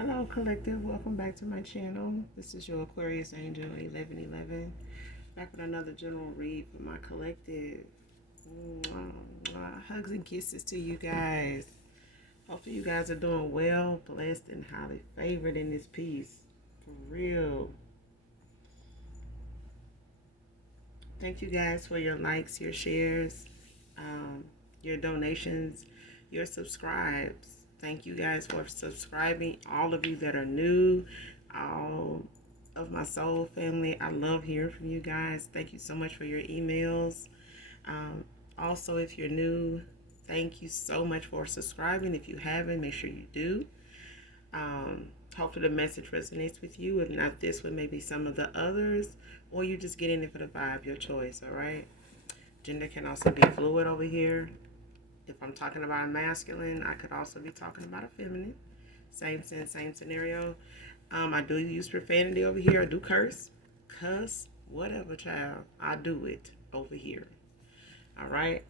Hello, collective. Welcome back to my channel. This is your Aquarius Angel 1111. Back with another general read for my collective. Mwah, mwah. Hugs and kisses to you guys. Hopefully, you guys are doing well, blessed, and highly favored in this piece. For real. Thank you guys for your likes, your shares, your donations, your subscribes. Thank you guys for subscribing. All of you that are new, all of my soul family, I love hearing from you guys. Thank you so much for your emails. Um, Also, if you're new, thank you so much for subscribing. If you haven't, make sure you do. Hopefully the message resonates with you. If not this one, maybe some of the others, or you just get in it for the vibe, your choice, all right? Gender can also be fluid over here. If I'm talking about a masculine, I could also be talking about a feminine. Same sense, same scenario. I do use profanity over here. I do cuss, whatever, child. I do it over here. All right.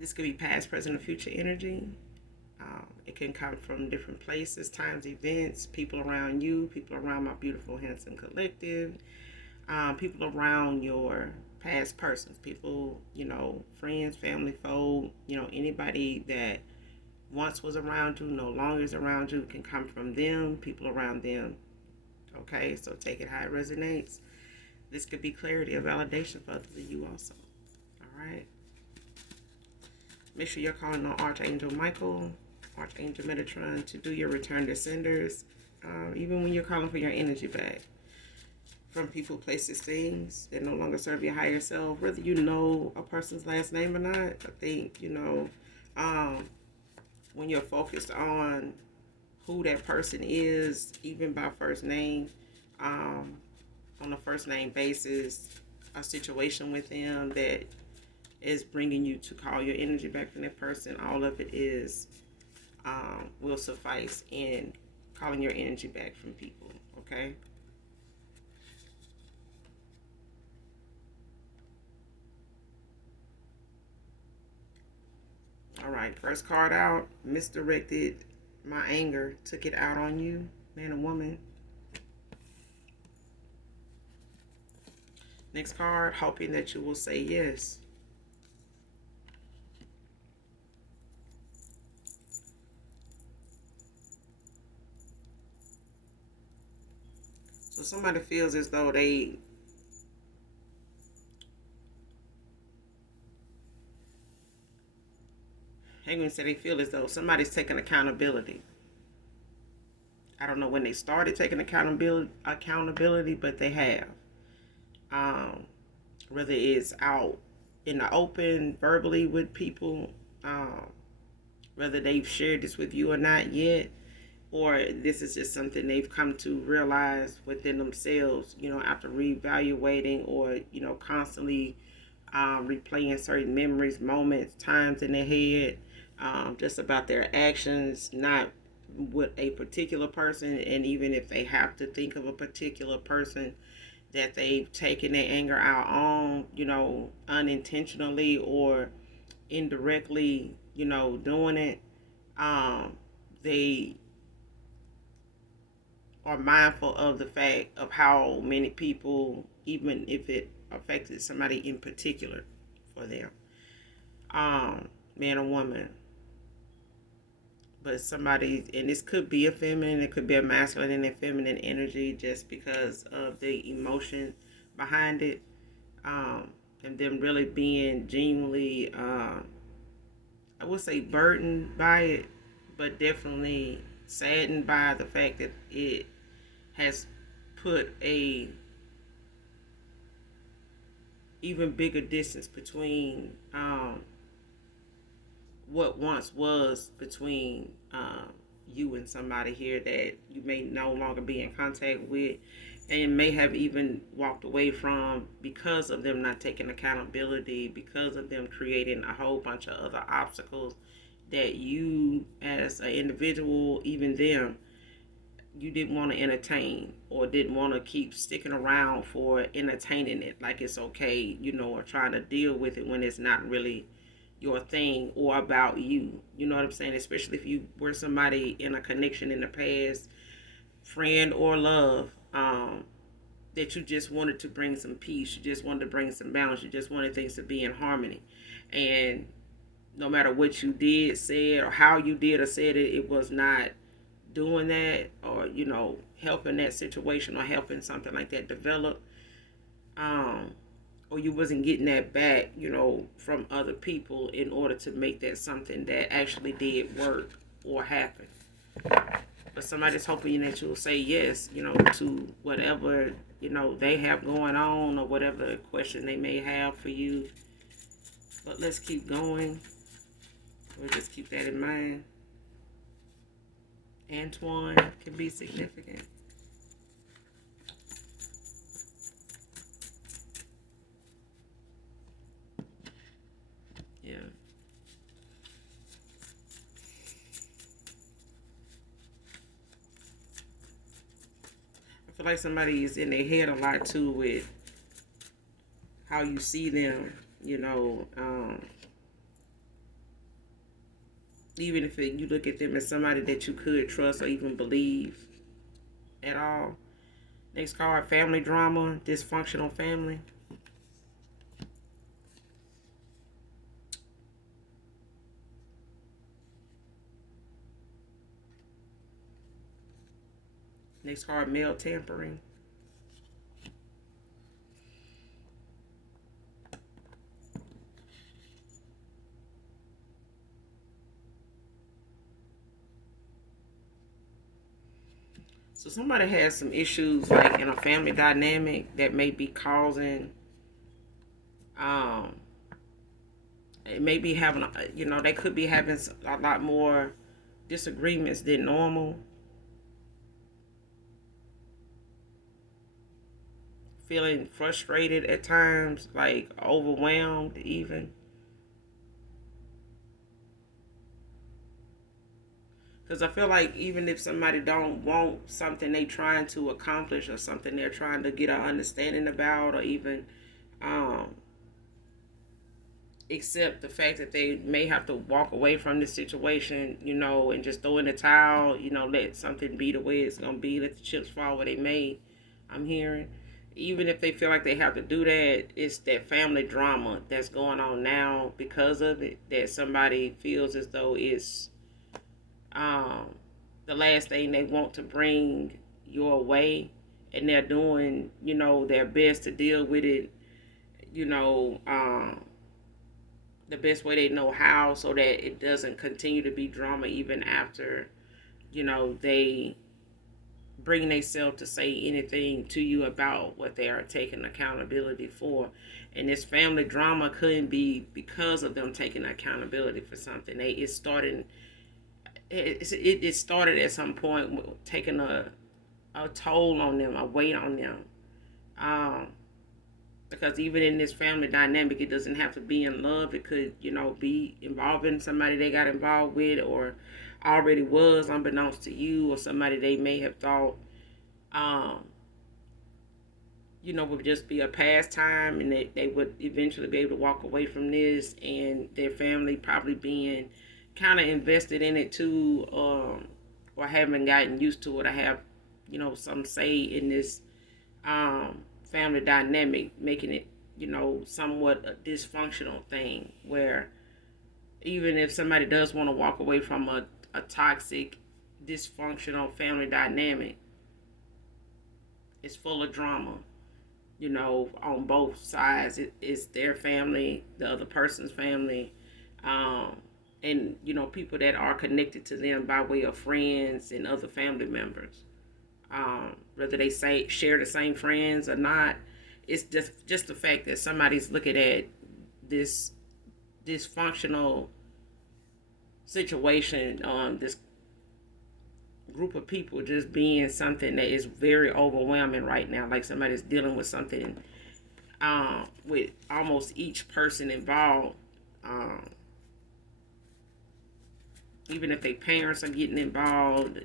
This could be past, present, or future energy. It can come from different places, times, events, people around you, people around my beautiful, handsome collective, people around your past persons, people, friends, family, foe, anybody that once was around you, no longer is around you, can come from them, people around them. Okay, so take it how it resonates. This could be clarity or validation for others of you also. All right. Make sure you're calling on Archangel Michael, Archangel Metatron to do your return to senders, even when you're calling for your energy back from people, places, things that no longer serve your higher self. Whether you know a person's last name or not, I think, when you're focused on who that person is, even by first name, on a first name basis, a situation with them that is bringing you to call your energy back from that person, all of it is will suffice in calling your energy back from people. Okay. All right, first card out, misdirected my anger, took it out on you, man or woman. Next card, hoping that you will say yes. So somebody feels as though they Hangman said they feel as though somebody's taking accountability. I don't know when they started taking accountability, but they have. Whether it's out in the open, verbally with people, whether they've shared this with you or not yet, or this is just something they've come to realize within themselves, after reevaluating or, constantly replaying certain memories, moments, times in their head, just about their actions, not with a particular person. And even if they have to think of a particular person that they've taken their anger out on, unintentionally or indirectly, doing it, they are mindful of the fact of how many people, even if it affected somebody in particular for them, man or woman, but somebody, and this could be a feminine, it could be a masculine and a feminine energy, just because of the emotion behind it, and them really being genuinely, I would say burdened by it, but definitely saddened by the fact that it has put a even bigger distance between what once was between you and somebody here that you may no longer be in contact with, and may have even walked away from because of them not taking accountability, because of them creating a whole bunch of other obstacles that you as an individual, even them, you didn't want to entertain or didn't want to keep sticking around for entertaining it, like it's okay, or trying to deal with it when it's not really, your thing or about you. You know what I'm saying? Especially if you were somebody in a connection in the past, friend or love, that you just wanted to bring some peace. You just wanted to bring some balance. You just wanted things to be in harmony. And no matter what you did, said, or how you did or said it, it was not doing that, or helping that situation or helping something like that develop, um or you wasn't getting that back, from other people in order to make that something that actually did work or happen. But somebody's hoping that you'll say yes, to whatever, they have going on, or whatever question they may have for you. But let's keep going. We'll just keep that in mind. Antoine can be significant. Yeah. I feel like somebody is in their head a lot too with how you see them, even if you look at them as somebody that you could trust or even believe at all. Next card, family drama, dysfunctional family. Next card, male tampering. So somebody has some issues like in a family dynamic that may be causing, um, it may be having, they could be having a lot more disagreements than normal. Feeling frustrated at times, like overwhelmed even. Because I feel like even if somebody don't want something they trying to accomplish, or something they're trying to get an understanding about, or even um, accept the fact that they may have to walk away from the situation, and just throw in the towel, let something be the way it's going to be, let the chips fall where they may, I'm hearing. Even if they feel like they have to do that, it's that family drama that's going on now because of it, that somebody feels as though it's um, the last thing they want to bring your way, and they're doing, their best to deal with it, the best way they know how, so that it doesn't continue to be drama even after, they bring themselves to say anything to you about what they are taking accountability for. And this family drama couldn't be because of them taking accountability for something. It started at some point taking a toll on them, a weight on them. Because even in this family dynamic, it doesn't have to be in love. It could, be involving somebody they got involved with, or already was unbeknownst to you, or somebody they may have thought, um, would just be a pastime, and they would eventually be able to walk away from this, and their family probably being kind of invested in it too, or haven't gotten used to it, or have, some say in this family dynamic, making it, somewhat a dysfunctional thing, where even if somebody does want to walk away from a toxic, dysfunctional family dynamic, it's full of drama, on both sides. It's their family, the other person's family, and, people that are connected to them by way of friends and other family members. Whether they share the same friends or not, it's just the fact that somebody's looking at this dysfunctional situation, this group of people just being something that is very overwhelming right now. Like somebody's dealing with something, with almost each person involved. Even if their parents are getting involved,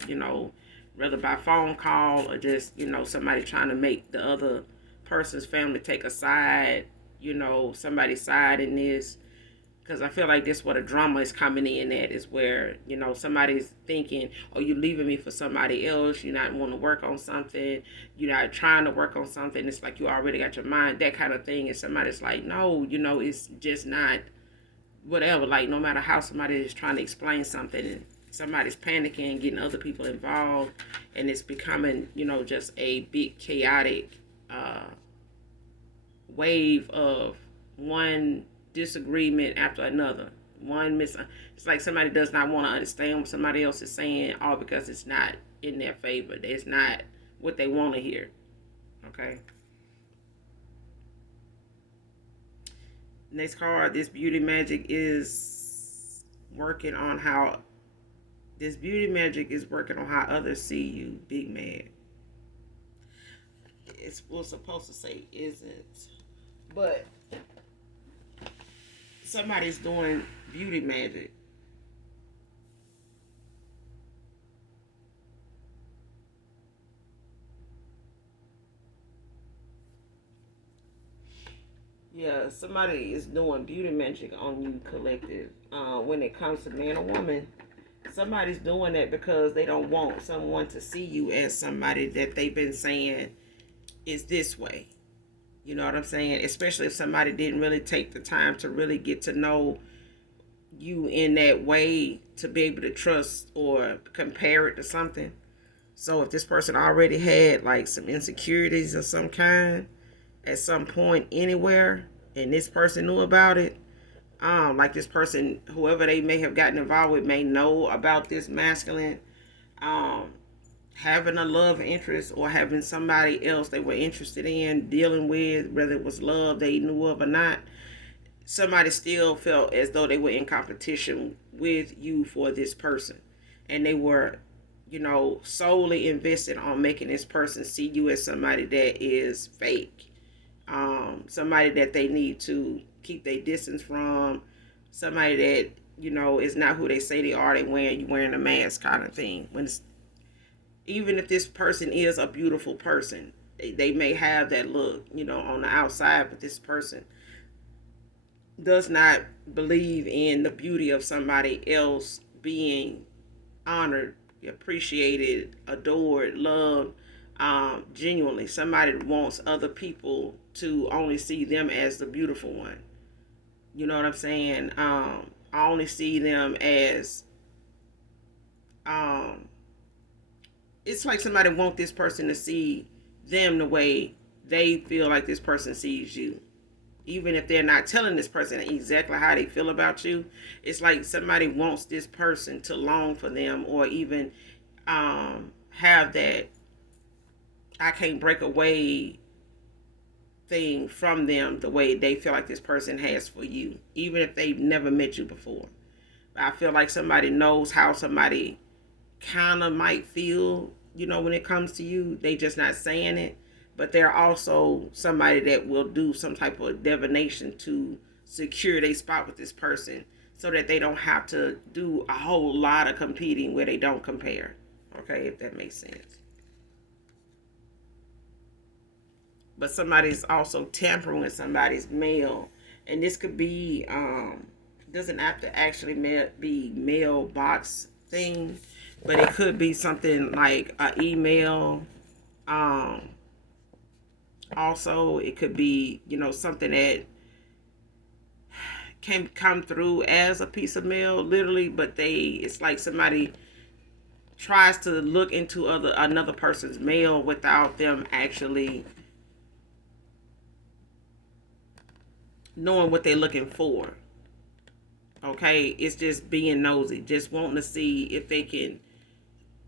whether by phone call or just, somebody trying to make the other person's family take a side, somebody's side in this. Because I feel like this where the drama is coming in at, is where, somebody's thinking, oh, you're leaving me for somebody else, you're not want to work on something, you're not trying to work on something, it's like you already got your mind, that kind of thing. And somebody's like, no, it's just not whatever. Like, no matter how somebody is trying to explain something, and somebody's panicking, getting other people involved, and it's becoming, just a big chaotic wave of one disagreement after another. It's like somebody does not want to understand what somebody else is saying, all because it's not in their favor. It's not what they want to hear. Okay. Next card, this beauty magic is working on how others see you. Big man. It's what's supposed to say isn't, but somebody's doing beauty magic. Yeah, somebody is doing beauty magic on you, collective. When it comes to man or woman, somebody's doing that because they don't want someone to see you as somebody that they've been saying is this way. You know what I'm saying? Especially if somebody didn't really take the time to really get to know you in that way to be able to trust or compare it to something. So if this person already had like some insecurities of some kind at some point anywhere, and this person knew about it, like this person, whoever they may have gotten involved with, may know about this masculine um having a love interest or having somebody else they were interested in dealing with, whether it was love they knew of or not. Somebody still felt as though they were in competition with you for this person, and they were, solely invested on making this person see you as somebody that is fake, somebody that they need to keep their distance from, somebody that, is not who they say they are. They wearing a mask kind of thing. When it's, even if this person is a beautiful person, they may have that look, on the outside, but this person does not believe in the beauty of somebody else being honored, appreciated, adored, loved, genuinely. Somebody wants other people to only see them as the beautiful one. You know what I'm saying? I only see them as, it's like somebody want this person to see them the way they feel like this person sees you. Even if they're not telling this person exactly how they feel about you, it's like somebody wants this person to long for them, or even have that I can't break away thing from them the way they feel like this person has for you, even if they've never met you before. I feel like somebody knows how somebody kind of might feel, when it comes to you. They just not saying it, but they're also somebody that will do some type of divination to secure their spot with this person, so that they don't have to do a whole lot of competing where they don't compare. Okay, if that makes sense. But somebody's also tampering with somebody's mail, and this could be doesn't have to actually be mailbox thing, but it could be something like an email. Um, Also, it could be, something that can come through as a piece of mail, literally, but it's like somebody tries to look into another person's mail without them actually knowing what they're looking for. Okay, it's just being nosy, just wanting to see if they can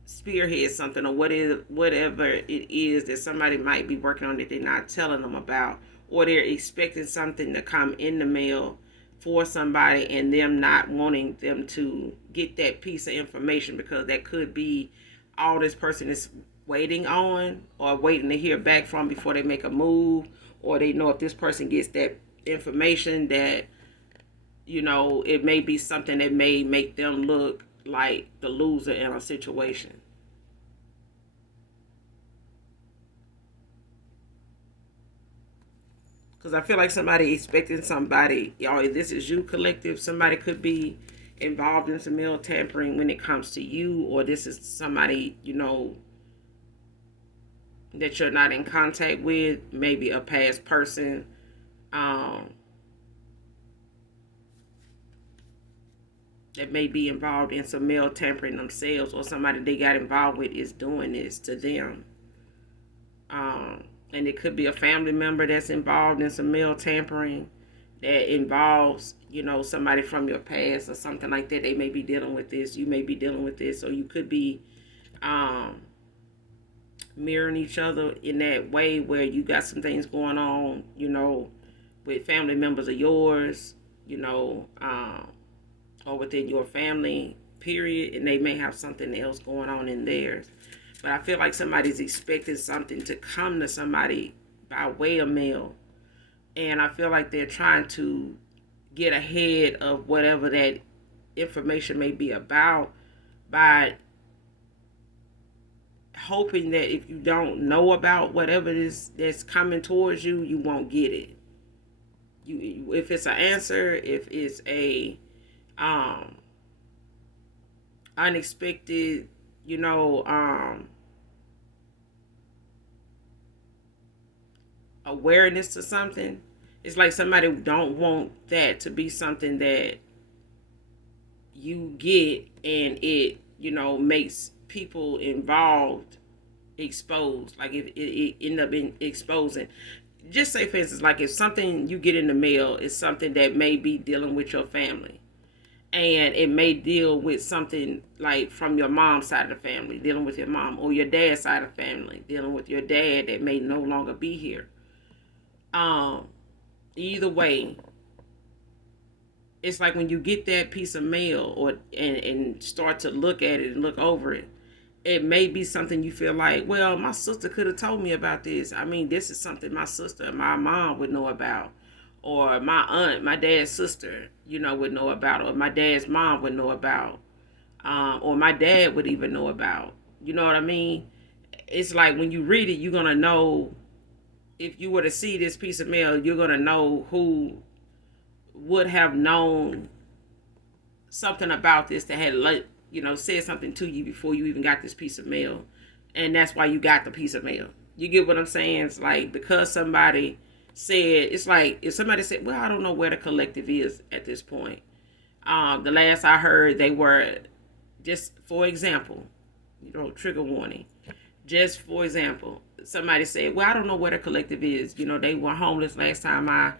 spearhead something, or whatever it is that somebody might be working on that they're not telling them about, or they're expecting something to come in the mail for somebody, and them not wanting them to get that piece of information, because that could be all this person is waiting on or waiting to hear back from before they make a move, or they know if this person gets that information that, it may be something that may make them look like the loser in a situation. Because I feel like somebody expecting somebody, this is you collective. Somebody could be involved in some mail tampering when it comes to you, or this is somebody, that you're not in contact with, maybe a past person. Um, that may be involved in some mail tampering themselves, or somebody they got involved with is doing this to them. And it could be a family member that's involved in some mail tampering that involves, somebody from your past or something like that. They may be dealing with this. You may be dealing with this. So you could be mirroring each other in that way where you got some things going on, with family members of yours, or within your family, period, and they may have something else going on in theirs. But I feel like somebody's expecting something to come to somebody by way of mail. And I feel like they're trying to get ahead of whatever that information may be about by hoping that if you don't know about whatever it is that's coming towards you, you won't get it. If it's an answer, if it's a unexpected, awareness to something, it's like somebody don't want that to be something that you get, and it makes people involved exposed. Like if it end up in exposing, just say for instance, like if something you get in the mail is something that may be dealing with your family, and it may deal with something like from your mom's side of the family, dealing with your mom, or your dad's side of the family, dealing with your dad that may no longer be here. Either way, it's like when you get that piece of mail and start to look at it and look over it, it may be something you feel like, well, my sister could have told me about this. I mean, this is something my sister and my mom would know about, or my aunt, my dad's sister, would know about, or my dad's mom would know about, or my dad would even know about. You know what I mean? It's like when you read it, you're going to know, if you were to see this piece of mail, you're going to know who would have known something about this that had said something to you before you even got this piece of mail. And that's why you got the piece of mail. You get what I'm saying? It's like because somebody said, it's like if somebody said, well, I don't know where the collective is at this point. The last I heard, they were, just for example, trigger warning. Just for example, somebody said, well, I don't know where the collective is. They were homeless last time I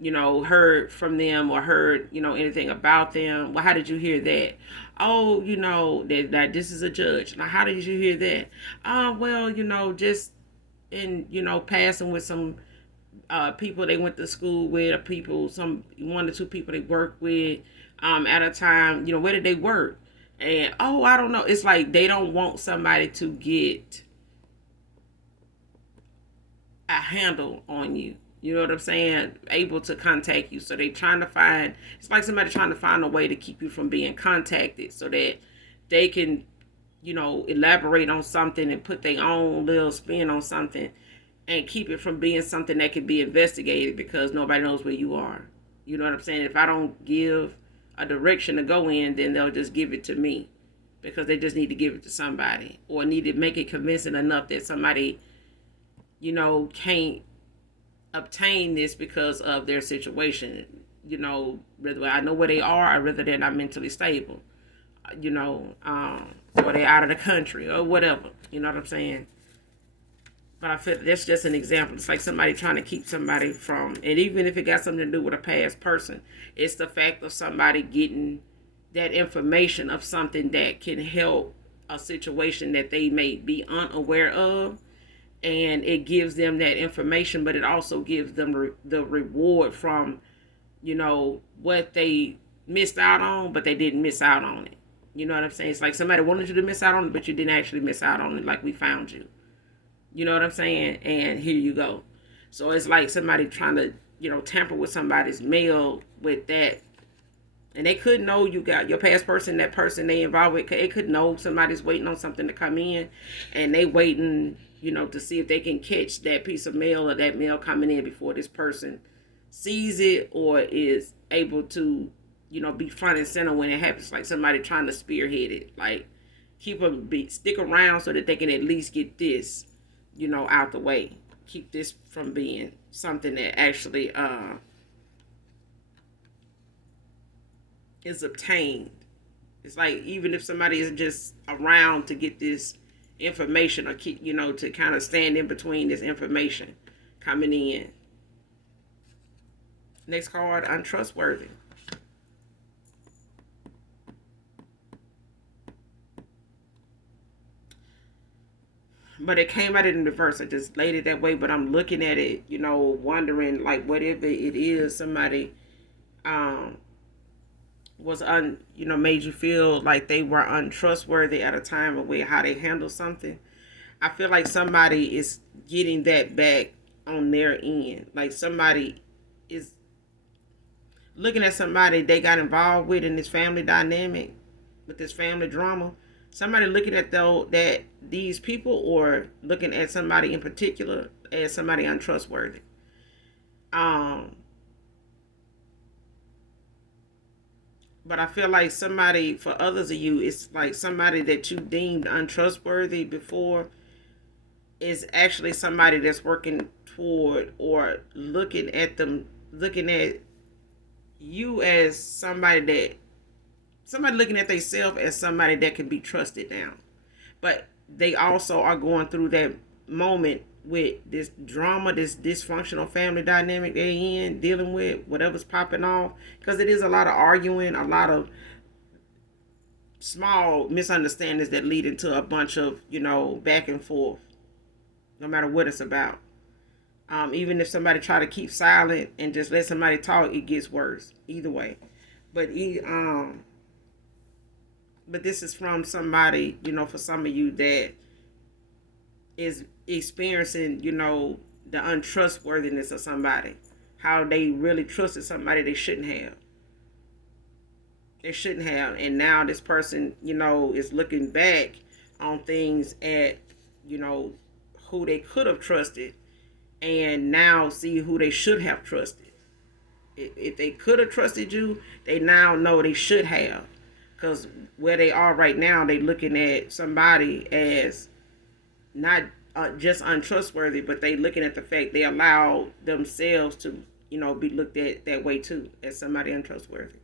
heard from them or heard, anything about them. Well, how did you hear that? Oh, that this is a judge. Now, how did you hear that? Well, just in, passing with some people they went to school with, or one or two people they work with at a time. Where did they work? And, I don't know. It's like they don't want somebody to get a handle on you. You know what I'm saying? Able to contact you. So they trying to find, it's like somebody trying to find a way to keep you from being contacted so that they can, elaborate on something and put their own little spin on something and keep it from being something that can be investigated because nobody knows where you are. You know what I'm saying? If I don't give a direction to go in, then they'll just give it to me because they just need to give it to somebody or need to make it convincing enough that somebody, can't obtain this because of their situation, whether I know where they are or whether they're not mentally stable, or they're out of the country or whatever, you know what I'm saying? But I feel that's just an example. It's like somebody trying to keep somebody from, and even if it got something to do with a past person, it's the fact of somebody getting that information of something that can help a situation that they may be unaware of. And it gives them that information, but it also gives them the reward from, what they missed out on, but they didn't miss out on it. You know what I'm saying? It's like somebody wanted you to miss out on it, but you didn't actually miss out on it, like we found you. You know what I'm saying? And here you go. So it's like somebody trying to, tamper with somebody's mail with that. And they could know you got your past person, that person they involved with. They could know somebody's waiting on something to come in, and they waiting, to see if they can catch that piece of mail or that mail coming in before this person, sees it or is able to, be front and center when it happens, like somebody trying to spearhead it, like keep them stick around so that they can at least get this, out the way. Keep this from being something that actually is obtained. It's like even if somebody is just around to get this information or keep, to kind of stand in between this information coming in. Next card, untrustworthy. But it came out in reverse. I just laid it that way, but I'm looking at it, wondering like whatever it is, somebody um made you feel like they were untrustworthy at a time of where how they handle something. I feel like somebody is getting that back on their end. Like somebody is looking at somebody they got involved with in this family dynamic, with this family drama. Somebody looking at that these people, or looking at somebody in particular as somebody untrustworthy. Um, but I feel like somebody, for others of you, it's like somebody that you deemed untrustworthy before is actually somebody that's working toward or looking at you as somebody looking at themselves as somebody that can be trusted now. But they also are going through that moment with this drama, this dysfunctional family dynamic they're in, dealing with whatever's popping off. Because it is a lot of arguing, a lot of small misunderstandings that lead into a bunch of, back and forth, no matter what it's about. Even if somebody try to keep silent and just let somebody talk, it gets worse. Either way. But but this is from somebody, for some of you that is experiencing, the untrustworthiness of somebody. How they really trusted somebody they shouldn't have. They shouldn't have. And now this person, is looking back on things at, who they could have trusted, and now see who they should have trusted. If they could have trusted you, they now know they should have. Because where they are right now, they looking at somebody as not just untrustworthy, but they looking at the fact they allow themselves to, be looked at that way too, as somebody untrustworthy.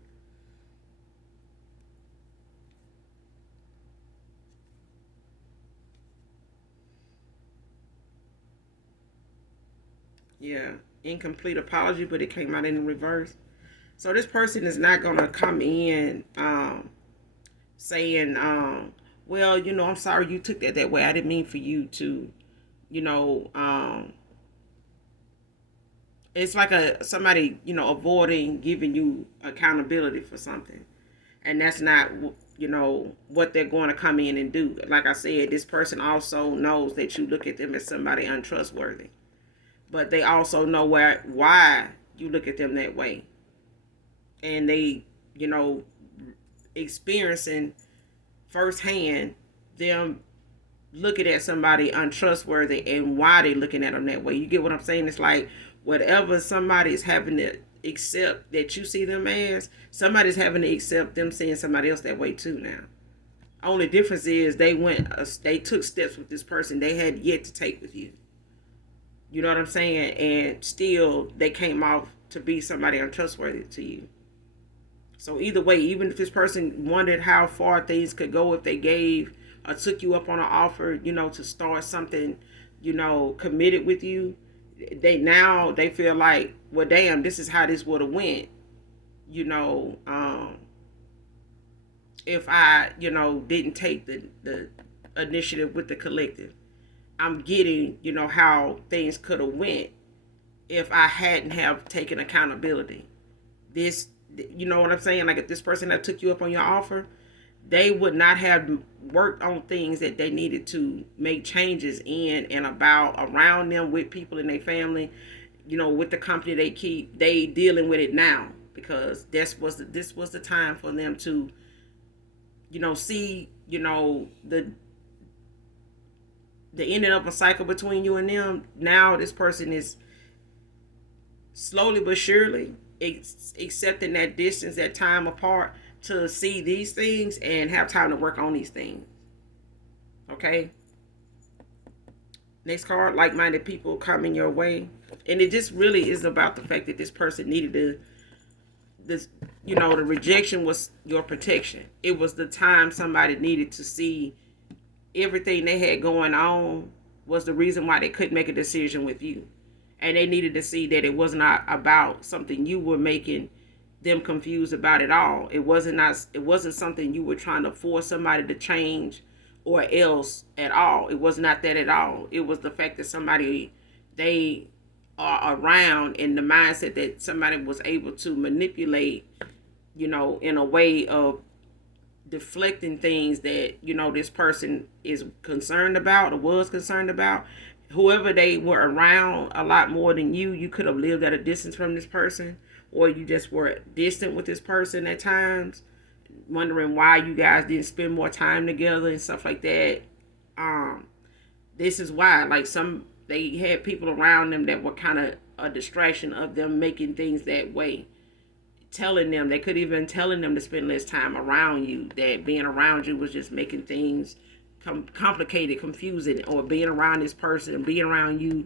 Yeah, incomplete apology, but it came out in the reverse. So this person is not gonna come in saying, well, I'm sorry you took that way. I didn't mean for you to, you know, um, it's like somebody, avoiding giving you accountability for something, and that's not, what they're going to come in and do. Like I said, this person also knows that you look at them as somebody untrustworthy, but they also know why you look at them that way, and they, you know, experiencing firsthand them looking at somebody untrustworthy and why they looking at them that way. You get what I'm saying? It's like whatever somebody is having to accept that you see them as, somebody's having to accept them seeing somebody else that way too now. Only difference is they took steps with this person they had yet to take with you. You know what I'm saying? And still they came off to be somebody untrustworthy to you. So either way, even if this person wondered how far things could go if they gave or took you up on an offer, to start something, committed with you, they feel like, well, damn, this is how this would have went, you know, if I, didn't take the initiative with the collective. I'm getting, how things could have went if I hadn't have taken accountability. This, you know what I'm saying? Like if this person that took you up on your offer, they would not have worked on things that they needed to make changes in and about around them, with people in their family, with the company they keep. They dealing with it now because this was the time for them to, see, the ending of a cycle between you and them. Now this person is slowly but surely accepting that distance, that time apart to see these things and have time to work on these things. Okay. Next card, like-minded people coming your way, and it just really is about the fact that this person needed to this, the rejection was your protection. It was the time somebody needed to see everything they had going on was the reason why they couldn't make a decision with you. And they needed to see that it was not about something you were making them confused about at all. It wasn't something you were trying to force somebody to change or else at all. It was not that at all. It was the fact that somebody they are around in the mindset that somebody was able to manipulate, in a way of deflecting things that this person is concerned about or was concerned about. Whoever they were around a lot more than you could have lived at a distance from this person, or you just were distant with this person at times, wondering why you guys didn't spend more time together and stuff like that. um this is why, like, some they had people around them that were kind of a distraction of them making things that way, telling them, they could even telling them to spend less time around you, that being around you was just making things complicated, confusing, or being around this person, being around you,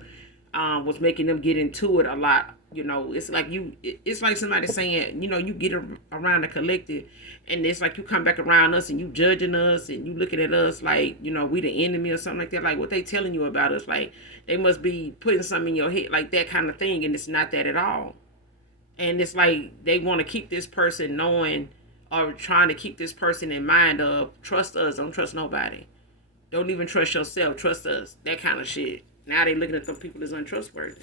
was making them get into it a lot. It's like somebody saying, you get around the collective, and it's like you come back around us and you judging us and you looking at us like, we the enemy or something like that. Like, what they telling you about us, like they must be putting something in your head, like that kind of thing, and it's not that at all. And it's like they want to keep this person knowing, or trying to keep this person in mind of, trust us, don't trust nobody, don't even trust yourself, trust us, that kind of shit. Now they looking at some people as untrustworthy.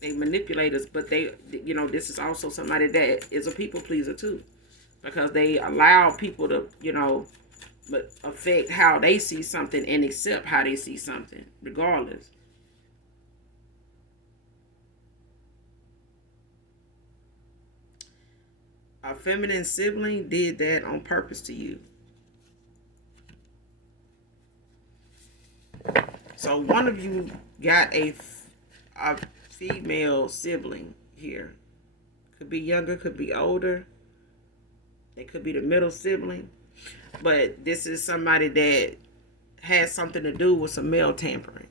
They manipulate us, but this is also somebody that is a people pleaser too, because they allow people to, affect how they see something and accept how they see something regardless. A feminine sibling did that on purpose to you. So one of you got a female sibling here. Could be younger, could be older. They could be the middle sibling. But this is somebody that has something to do with some male tampering.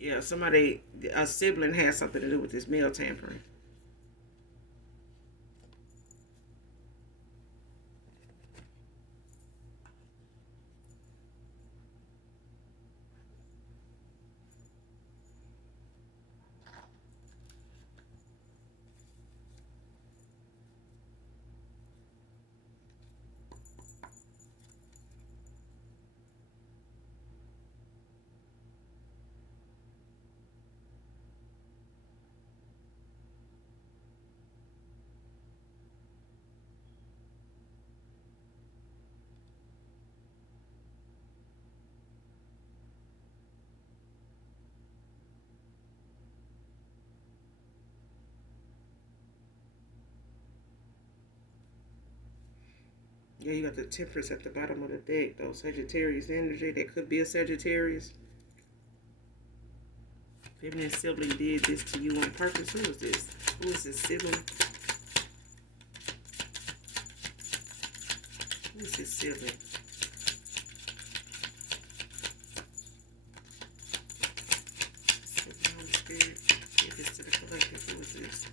Yeah, a sibling has something to do with this male tampering. Yeah, you got the Temperance at the bottom of the deck, though. Sagittarius energy. That could be a Sagittarius. Feminine sibling did this to you on purpose. Who is this? Who is this sibling? Who is this sibling? Sibling on the spirit. Give this to the collective. Who is this?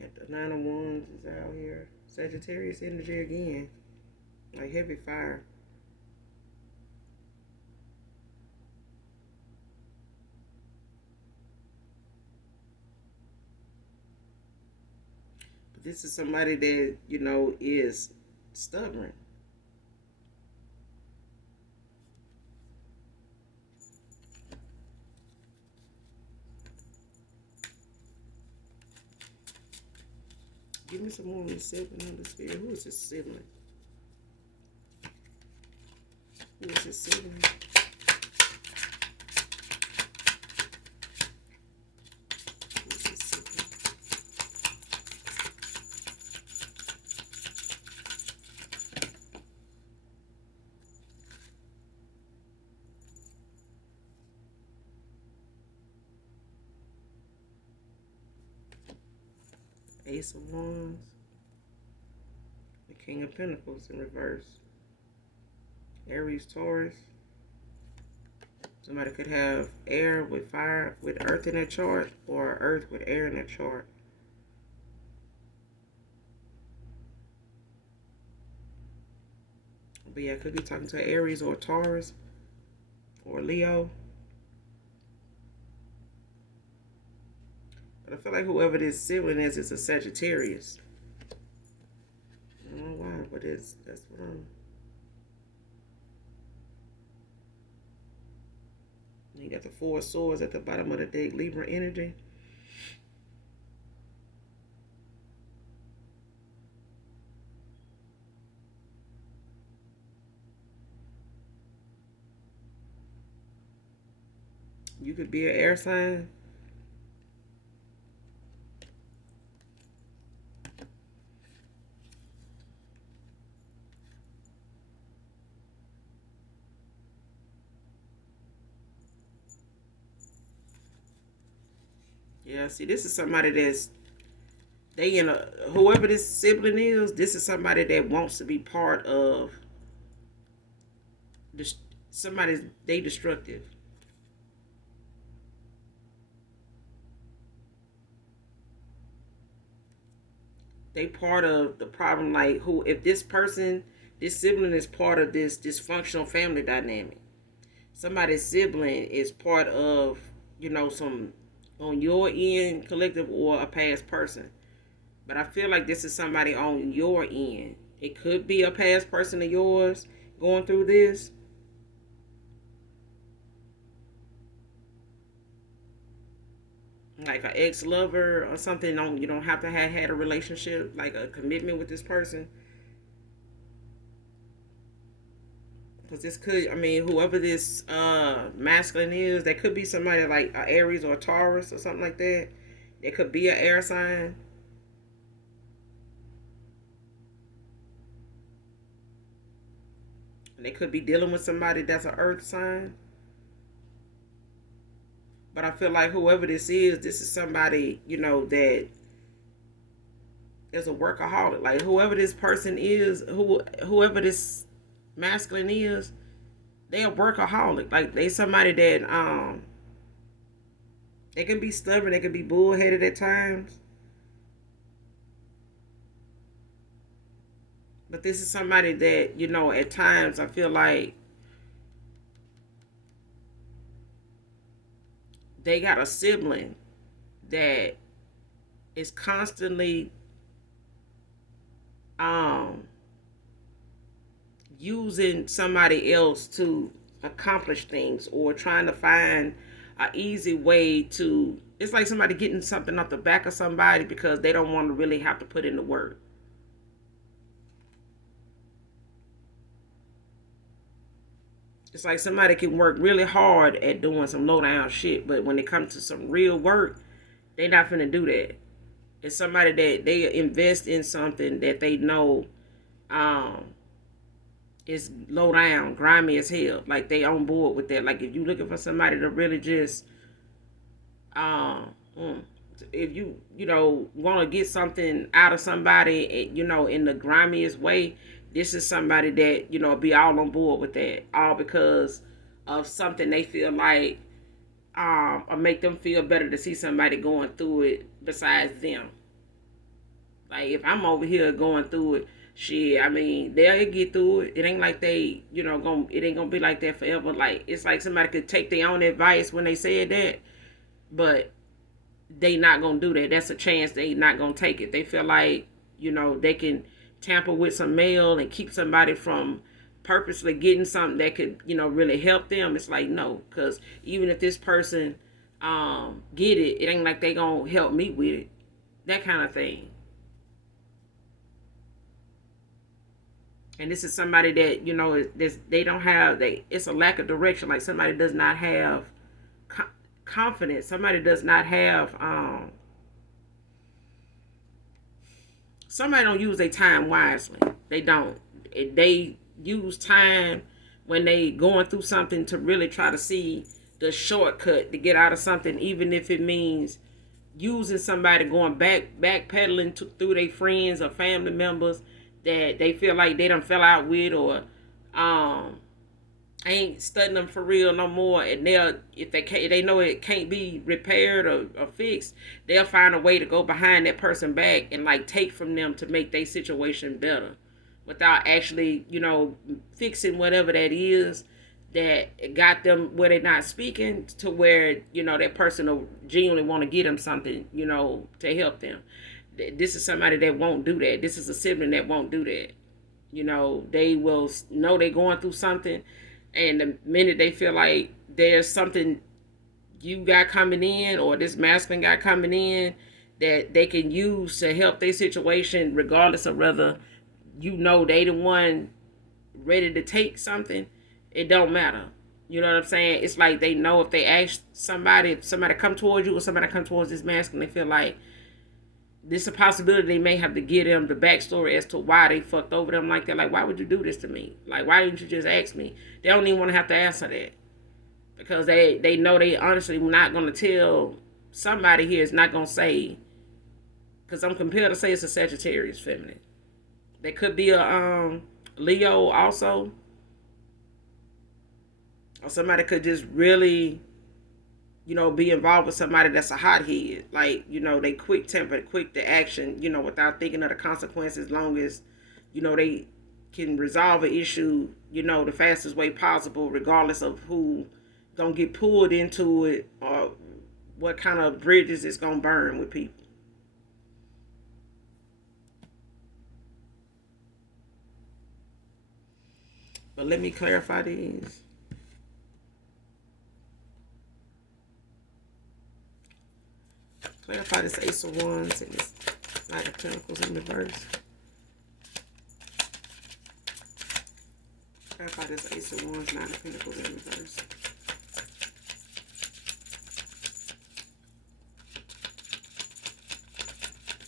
Got the Nine of Wands is out here. Sagittarius energy again. Like heavy fire. But this is somebody that, is stubborn. Give me some more on the sibling of the spirit. Who is this sibling? Who is this sibling? Who is this sibling? Ace of Wands. The King of Pentacles in reverse. Aries, Taurus. Somebody could have air with fire, with earth in their chart, or earth with air in their chart. But yeah, could be talking to Aries or Taurus or Leo. But I feel like whoever this sibling is a Sagittarius. I don't know why, but that's what I'm. You got the Four of Swords at the bottom of the deck, Libra energy. You could be an air sign. Yeah, see, this is somebody that's they in a whoever this sibling is. This is somebody that wants to be part of this. Somebody's they destructive. They part of the problem. Like who, if this person, this sibling is part of this dysfunctional family dynamic. Somebody's sibling is part of some on your end collective or a past person. But I feel like this is somebody on your end. It could be a past person of yours going through this. Like an ex-lover or something. You don't have to have had a relationship, like a commitment with this person. Because this could, I mean, whoever this masculine is, that could be somebody like a Aries or a Taurus or something like that. It could be an air sign. And they could be dealing with somebody that's an earth sign. But I feel like whoever this is somebody, that is a workaholic. Like whoever this person is, whoever this masculine is, they a workaholic. Like they somebody that they can be stubborn, they can be bullheaded at times. But this is somebody that, at times I feel like they got a sibling that is constantly using somebody else to accomplish things or trying to find an easy way to, it's like somebody getting something off the back of somebody because they don't want to really have to put in the work. It's like somebody can work really hard at doing some low down shit, but when it comes to some real work, they not finna do that. It's somebody that they invest in something that they know is low down, grimy as hell. Like they on board with that. Like if you looking for somebody to really just if you want to get something out of somebody, in the grimiest way, this is somebody that be all on board with that, all because of something they feel like or make them feel better to see somebody going through it besides them. Like if I'm over here going through it, shit, I mean they'll get through it. It ain't like they it ain't gonna be like that forever. Like it's like somebody could take their own advice when they said that, but they not gonna do that. That's a chance they not gonna take it. They feel like they can tamper with some mail and keep somebody from purposely getting something that could really help them. It's like no, because even if this person get it, it ain't like they gonna help me with it. That kind of thing. And this is somebody that, they don't have, it's a lack of direction. Like somebody does not have confidence. Somebody does not have, somebody don't use their time wisely. They don't. They use time when they going through something to really try to see the shortcut to get out of something, even if it means using somebody, going backpedaling through their friends or family members that they feel like they done fell out with, or ain't studying them for real no more. And if they know it can't be repaired or fixed, they'll find a way to go behind that person back and like take from them to make their situation better, without actually fixing whatever that is that got them where they're not speaking, to where that person will genuinely want to get them something to help them. This is somebody that won't do that. This is a sibling that won't do that. They will know they're going through something, and the minute they feel like there's something you got coming in, or this masculine got coming in, that they can use to help their situation, regardless of whether they the one ready to take something, it don't matter. You know what I'm saying? It's like they know if they ask somebody, if somebody come towards you or somebody come towards this masculine, they feel like this is a possibility they may have to give them the backstory as to why they fucked over them like that. Like, why would you do this to me? Like, why didn't you just ask me? They don't even want to have to answer that, because they know they honestly not going to tell. Somebody here is not going to say, because I'm compelled to say it's a Sagittarius feminine. There could be a Leo also, or somebody could just really be involved with somebody that's a hothead. Like, they quick tempered, quick to action, without thinking of the consequences, as long as, they can resolve an issue, the fastest way possible, regardless of who gonna get pulled into it or what kind of bridges it's gonna burn with people. But let me clarify these. Clarify this Ace of Wands and this Knight of Pentacles in reverse. Clarify this Ace of Wands, Knight of Pentacles in reverse.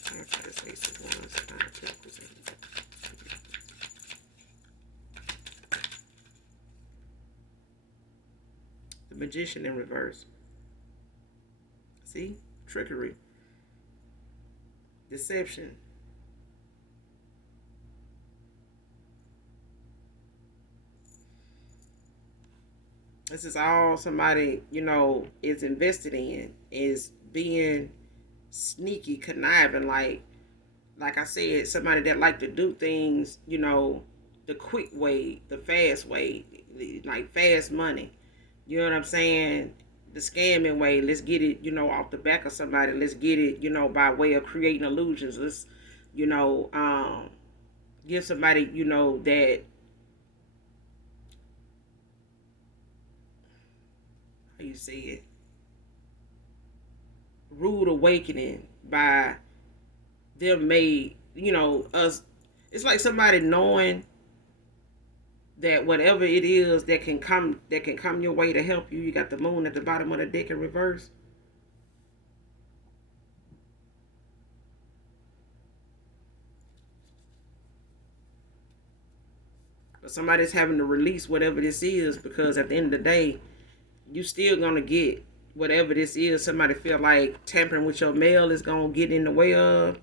Clarify this Ace of Wands, Knight of Pentacles in reverse. The Magician in reverse. See? Trickery, deception. This is all somebody, is invested in, is being sneaky, conniving, like I said, somebody that like to do things, the quick way, the fast way, like fast money. You know what I'm saying? The scamming way. Let's get it, off the back of somebody. Let's get it, by way of creating illusions. Let's, give somebody, that, how you say it, rude awakening by them made, us. It's like somebody knowing that whatever it is that can come your way to help you. You got the Moon at the bottom of the deck in reverse. But somebody's having to release whatever this is, because at the end of the day, you still gonna get whatever this is. Somebody feel like tampering with your mail is gonna get in the way of,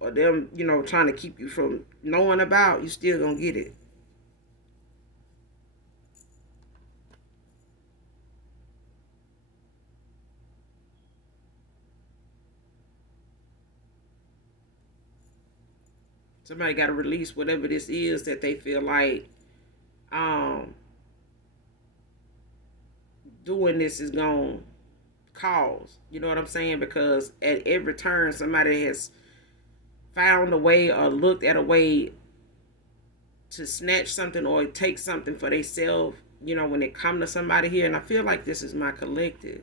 or them, trying to keep you from knowing about, you still gonna get it. Somebody got to release whatever this is that they feel like doing this is going to cause. You know what I'm saying? Because at every turn, somebody has found a way or looked at a way to snatch something or take something for themselves, when it come to somebody here. And I feel like this is my collective.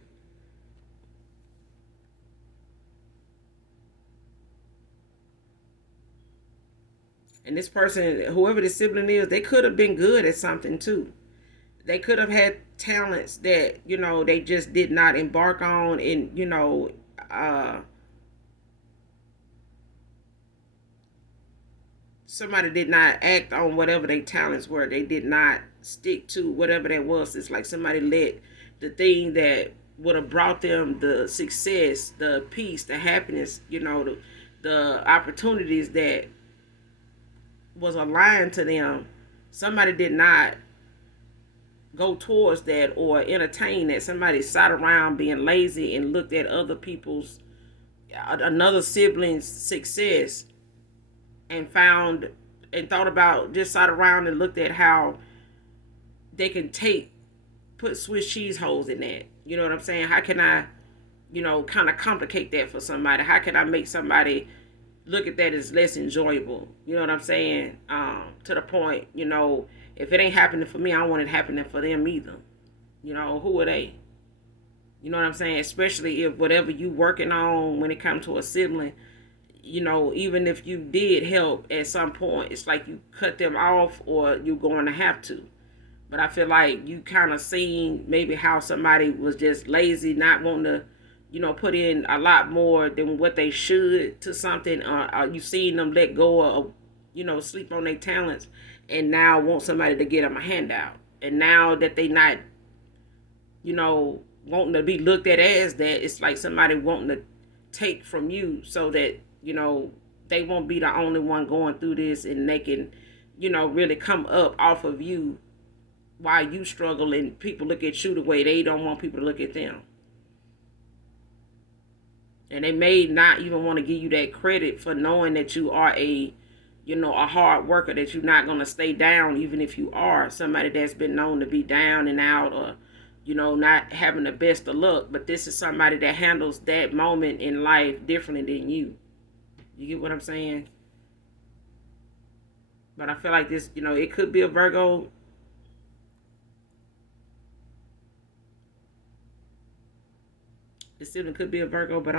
And this person, whoever the sibling is, they could have been good at something too. They could have had talents that, they just did not embark on, and, somebody did not act on whatever their talents were. They did not stick to whatever that was. It's like somebody let the thing that would have brought them the success, the peace, the happiness, the opportunities that was aligned to them. Somebody did not go towards that or entertain that. Somebody sat around being lazy and looked at other people's, another sibling's success, and found and thought about, just sat around and looked at how they can put Swiss cheese holes in that. You know what I'm saying? How can I, kind of complicate that for somebody? How can I make somebody look at that as less enjoyable? You know what I'm saying? To the point, if it ain't happening for me, I don't want it happening for them either. Who are they? You know what I'm saying? Especially if whatever you working on when it comes to a sibling, even if you did help at some point, it's like you cut them off or you're going to have to. But I feel like you kind of seen maybe how somebody was just lazy, not wanting to, put in a lot more than what they should to something. You seen them let go of, sleep on their talents, and now want somebody to get them a handout. And now that they not, wanting to be looked at as that, it's like somebody wanting to take from you so that, they won't be the only one going through this, and they can, really come up off of you while you struggle, and people look at you the way they don't want people to look at them. And they may not even want to give you that credit for knowing that you are a hard worker, that you're not going to stay down, even if you are somebody that's been known to be down and out, or, not having the best of luck. But this is somebody that handles that moment in life differently than you. You get what I'm saying? But I feel like this, it could be a Virgo. The sibling could be a Virgo, but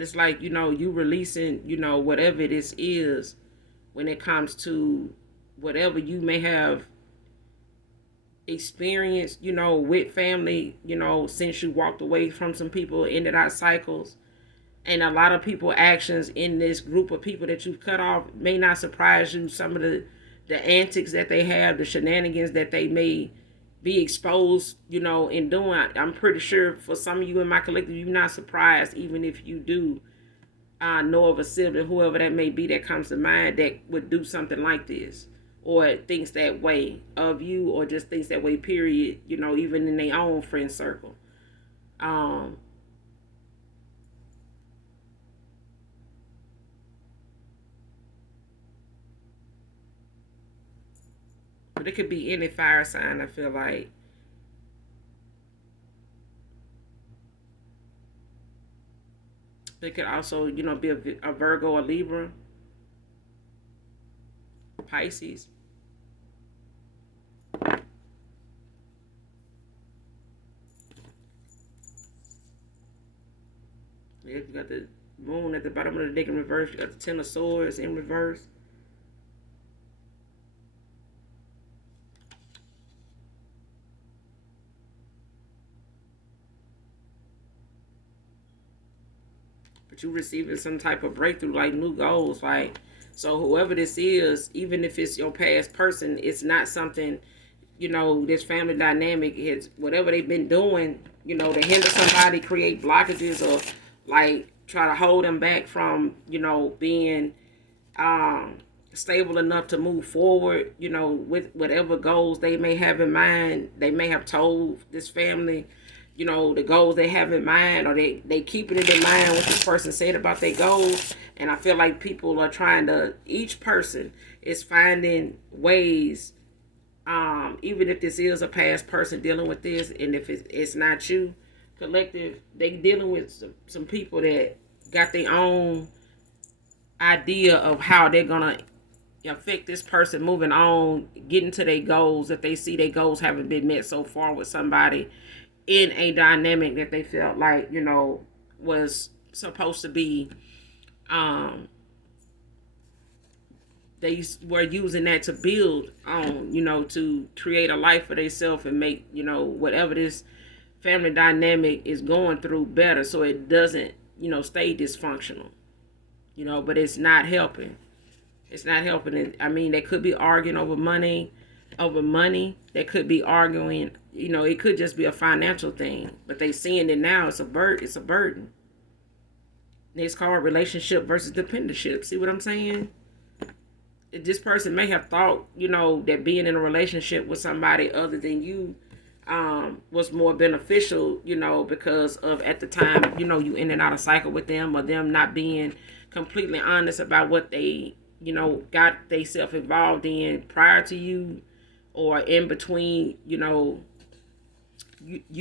it's like, you releasing, whatever this is when it comes to whatever you may have experienced, with family, since you walked away from some people, ended out cycles. And a lot of people actions in this group of people that you've cut off may not surprise you. Some of the antics that they have, the shenanigans that they may be exposed, in doing. I'm pretty sure for some of you in my collective, you're not surprised, even if you do know of a sibling, whoever that may be, that comes to mind, that would do something like this, or thinks that way of you, or just thinks that way, period, even in their own friend circle. But it could be any fire sign, I feel like. It could also, be a Virgo, a Libra, Pisces. You got the moon at the bottom of the deck in reverse. You got the Ten of Swords in reverse. But you receiving some type of breakthrough, like new goals. Like, so whoever this is, even if it's your past person, it's not something, this family dynamic is whatever they've been doing, to hinder somebody, create blockages, or like try to hold them back from, being stable enough to move forward, with whatever goals they may have in mind. They may have told this family, the goals they have in mind, or they keeping it in mind what this person said about their goals. And I feel like people are trying to, each person is finding ways, even if this is a past person dealing with this, and if it's not you, collective, they dealing with some people that got their own idea of how they're gonna affect this person moving on, getting to their goals, if they see their goals haven't been met so far with somebody. in a dynamic that they felt like, was supposed to be, um, they were using that to build on, to create a life for themselves and make, whatever this family dynamic is going through better so it doesn't, stay dysfunctional, but it's not helping. It's not helping it. I mean, they could be arguing over money. They could be arguing, it could just be a financial thing, but they seeing it now. It's a burden. It's called relationship versus dependentship. See what I'm saying? This person may have thought, that being in a relationship with somebody other than you was more beneficial, because of at the time, you in and out of cycle with them or them not being completely honest about what they, got themselves involved in prior to you or in between, you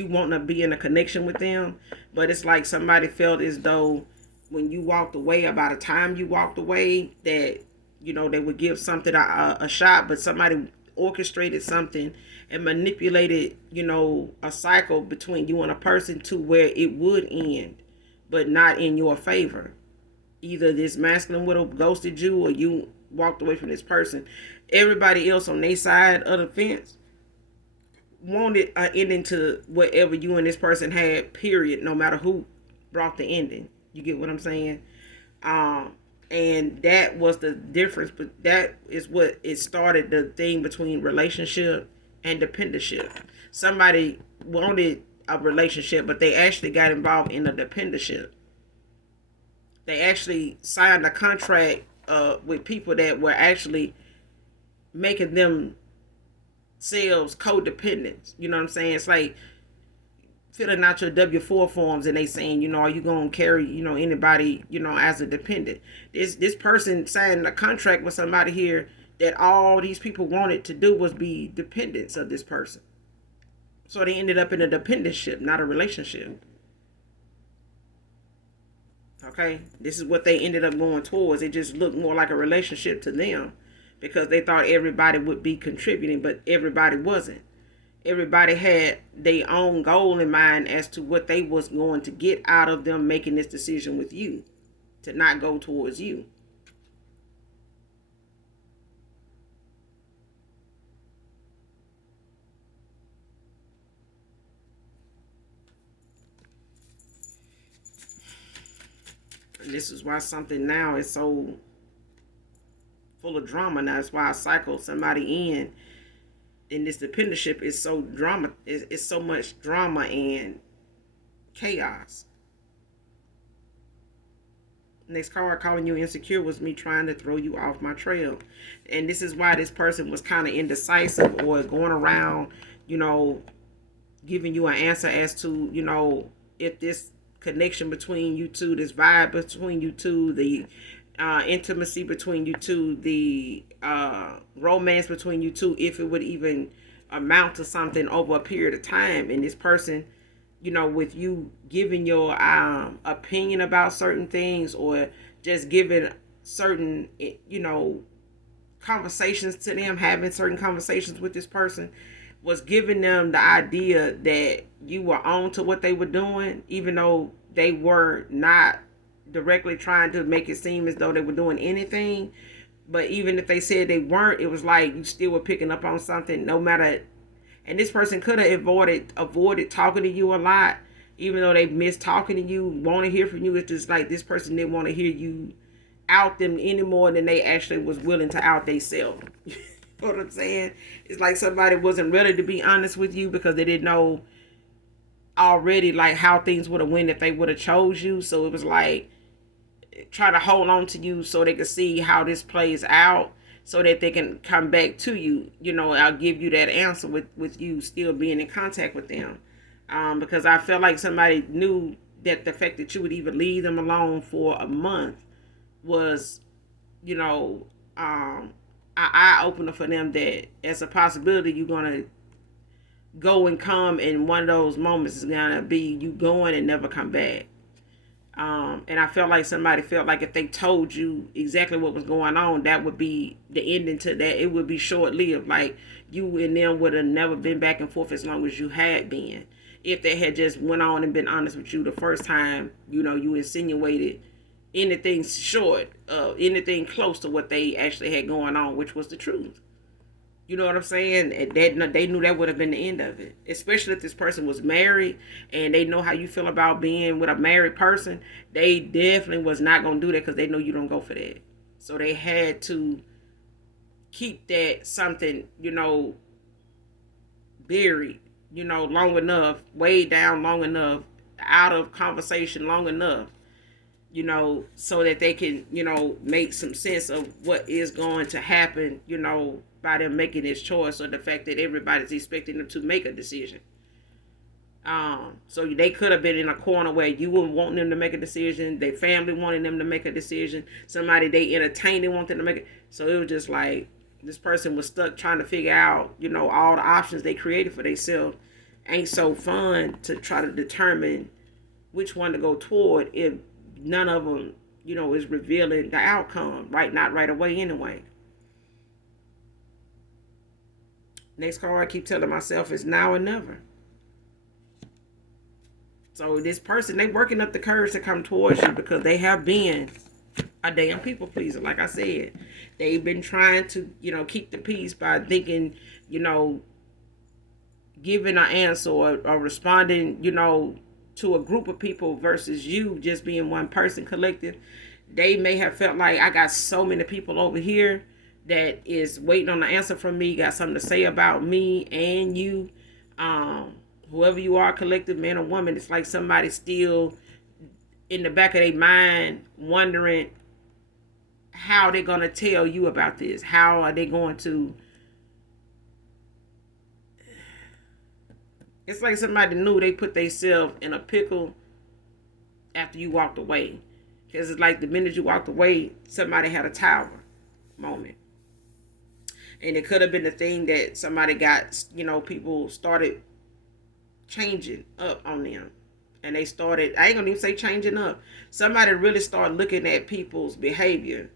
want to be in a connection with them. But it's like somebody felt as though when you walked away, about a time you walked away, that they would give something a shot, but somebody orchestrated something and manipulated, a cycle between you and a person to where it would end, but not in your favor. Either this masculine would have ghosted you or you walked away from this person. Everybody else on their side of the fence wanted an ending to whatever you and this person had, period, no matter who brought the ending. You get what I'm saying? And that was the difference, but that is what it started the thing between relationship and dependentship. Somebody wanted a relationship, but they actually got involved in a dependentship. They actually signed a contract with people that were actually making themselves codependent. You know what I'm saying? It's like filling out your W-4 forms and they saying, are you going to carry, anybody, as a dependent. This person signed a contract with somebody here that all these people wanted to do was be dependents of this person. So they ended up in a dependentship, not a relationship. Okay, this is what they ended up going towards. It just looked more like a relationship to them because they thought everybody would be contributing, but everybody wasn't. Everybody had their own goal in mind as to what they was going to get out of them making this decision with you, to not go towards you. And this is why something now is so full of drama. Now that's why I cycle somebody in this dependentship is so drama. It's so much drama and chaos. Next card, calling you insecure was me trying to throw you off my trail. And this is why this person was kind of indecisive or going around, giving you an answer as to, if this connection between you two, this vibe between you two, the intimacy between you two, the romance between you two, if it would even amount to something over a period of time. And this person, with you giving your opinion about certain things or just giving certain, conversations to them, having certain conversations with this person, was giving them the idea that you were on to what they were doing, even though they were not directly trying to make it seem as though they were doing anything. But even if they said they weren't, it was like you still were picking up on something, no matter. And this person could have avoided talking to you a lot, even though they missed talking to you, want to hear from you. It's just like this person didn't want to hear you out them any more than they actually was willing to out themselves. You know what I'm saying? It's like somebody wasn't ready to be honest with you because they didn't know already like how things would have went if they would have chose you. So it was like try to hold on to you so they could see how this plays out, so that they can come back to you. I'll give you that answer with you still being in contact with them. Because I felt like somebody knew that the fact that you would even leave them alone for a month was, an eye opener for them, that as a possibility you're going to go and come, and one of those moments is going to be you going and never come back. And I felt like somebody felt like if they told you exactly what was going on, that would be the ending to that. It would be short lived. Like you and them would have never been back and forth as long as you had been. if they had just went on and been honest with you the first time, you insinuated anything short of anything close to what they actually had going on, which was the truth. You know what I'm saying? And that they knew that would have been the end of it. Especially if this person was married and they know how you feel about being with a married person. They definitely was not going to do that because they know you don't go for that. So they had to keep that something, buried, long enough, way down long enough, out of conversation long enough, so that they can, make some sense of what is going to happen, by them making this choice, or the fact that everybody's expecting them to make a decision. So they could have been in a corner where you were wanting them to make a decision, their family wanted them to make a decision, somebody they entertained they wanted them to make it. So it was just like this person was stuck trying to figure out, all the options they created for themselves. Ain't so fun to try to determine which one to go toward if none of them, is revealing the outcome, right? Not right away anyway. Next card I keep telling myself is now or never. So this person, they working up the courage to come towards you because they have been a damn people pleaser. Like I said, they've been trying to, keep the peace by thinking, giving an answer or responding, to a group of people versus you just being one person collective. They may have felt like I got so many people over here that is waiting on the answer from me, got something to say about me and you. Whoever you are, collective, man or woman, it's like somebody still in the back of their mind wondering how they're going to tell you about this. How are they going to... It's like somebody knew they put themselves in a pickle after you walked away. Because it's like the minute you walked away, somebody had a tower moment. And it could have been the thing that somebody got, people started changing up on them. And they started, I ain't gonna even say changing up. Somebody really started looking at people's behavior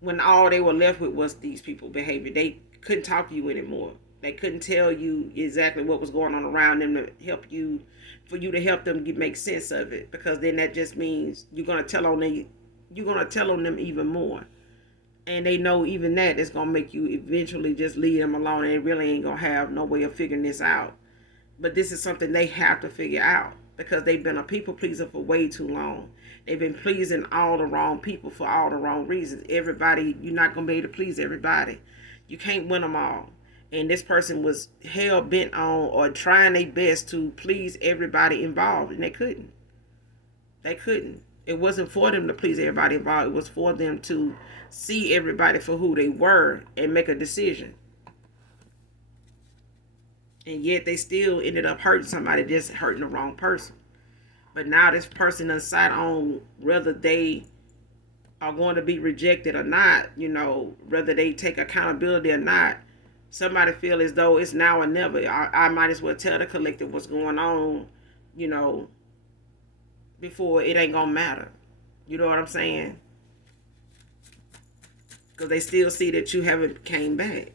when all they were left with was these people's behavior. They couldn't talk to you anymore. They couldn't tell you exactly what was going on around them to help you, for you to help them make sense of it. Because then that just means you're gonna tell on them even more. And they know even that is going to make you eventually just leave them alone. And they really ain't going to have no way of figuring this out. But this is something they have to figure out. Because they've been a people pleaser for way too long. They've been pleasing all the wrong people for all the wrong reasons. Everybody, you're not going to be able to please everybody. You can't win them all. And this person was hell bent on or trying their best to please everybody involved. And they couldn't. They couldn't. It wasn't for them to please everybody involved. It was for them to see everybody for who they were and make a decision. And yet they still ended up hurting somebody, just hurting the wrong person. But now this person decided on whether they are going to be rejected or not, whether they take accountability or not. Somebody feel as though it's now or never. I might as well tell the collective what's going on, before it ain't gonna matter. You know what I'm saying? Because they still see that you haven't came back.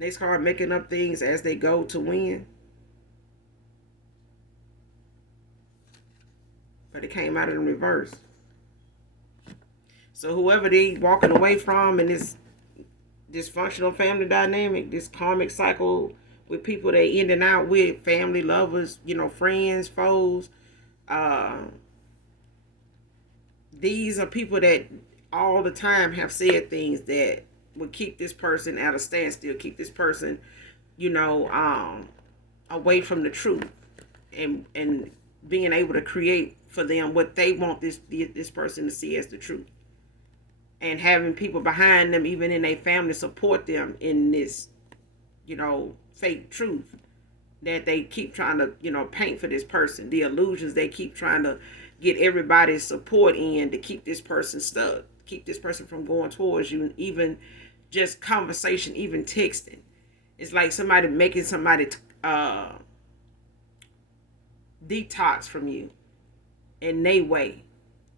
Next card, making up things as they go to win. But it came out in reverse. So whoever they walking away from in this dysfunctional family dynamic, this karmic cycle with people they in and out with, family, lovers, friends, foes. These are people that all the time have said things that would keep this person at a standstill, keep this person, away from the truth, and being able to create for them what they want this person to see as the truth. And having people behind them, even in their family, support them in this, fake truth that they keep trying to, paint for this person. The illusions they keep trying to get everybody's support in to keep this person stuck, keep this person from going towards you, and even just conversation, even texting. It's like somebody making somebody detox from you in their way.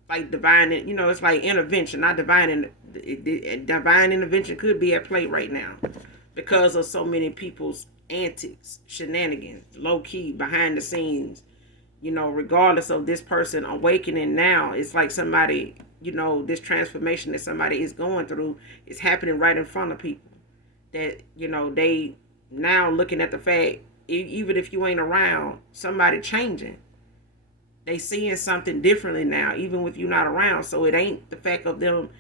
Like divine, it's like intervention, not divine Divine intervention could be at play right now because of so many people's antics, shenanigans, low key, behind the scenes. Regardless of this person awakening now, it's like somebody, this transformation that somebody is going through is happening right in front of people. That, they now looking at the fact, even if you ain't around, somebody changing. They seeing something differently now, even with you not around. So it ain't the fact of them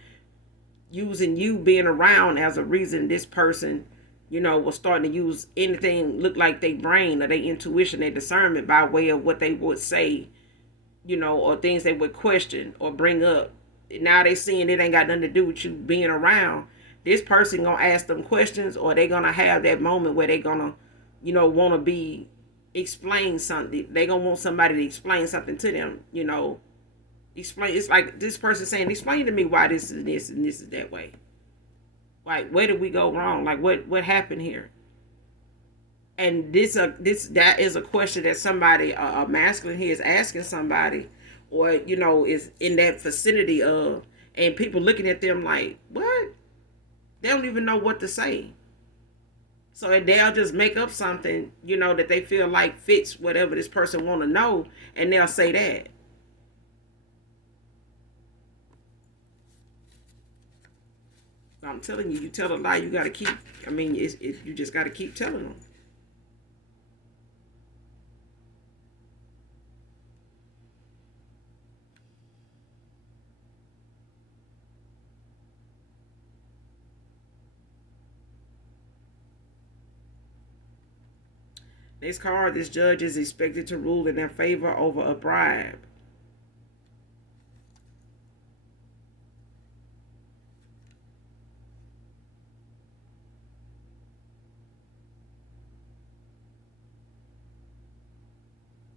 using you being around as a reason this person, was starting to use anything look like their brain or their intuition, their discernment by way of what they would say, or things they would question or bring up. Now they seeing it ain't got nothing to do with you being around. This person gonna ask them questions, or they gonna have that moment where they gonna, want to be explain something. They gonna want somebody to explain something to them. Explain. It's like this person saying, "Explain to me why this is this and this is that way. Like, where did we go wrong? Like, what happened here?" And that is a question that somebody, a masculine here, is asking somebody, or is in that vicinity of, and people looking at them like, what? They don't even know what to say. So they'll just make up something, that they feel like fits whatever this person want to know, and they'll say that. I'm telling you, you tell a lie, you got to keep, you just got to keep telling them. Next card, this judge is expected to rule in their favor over a bribe.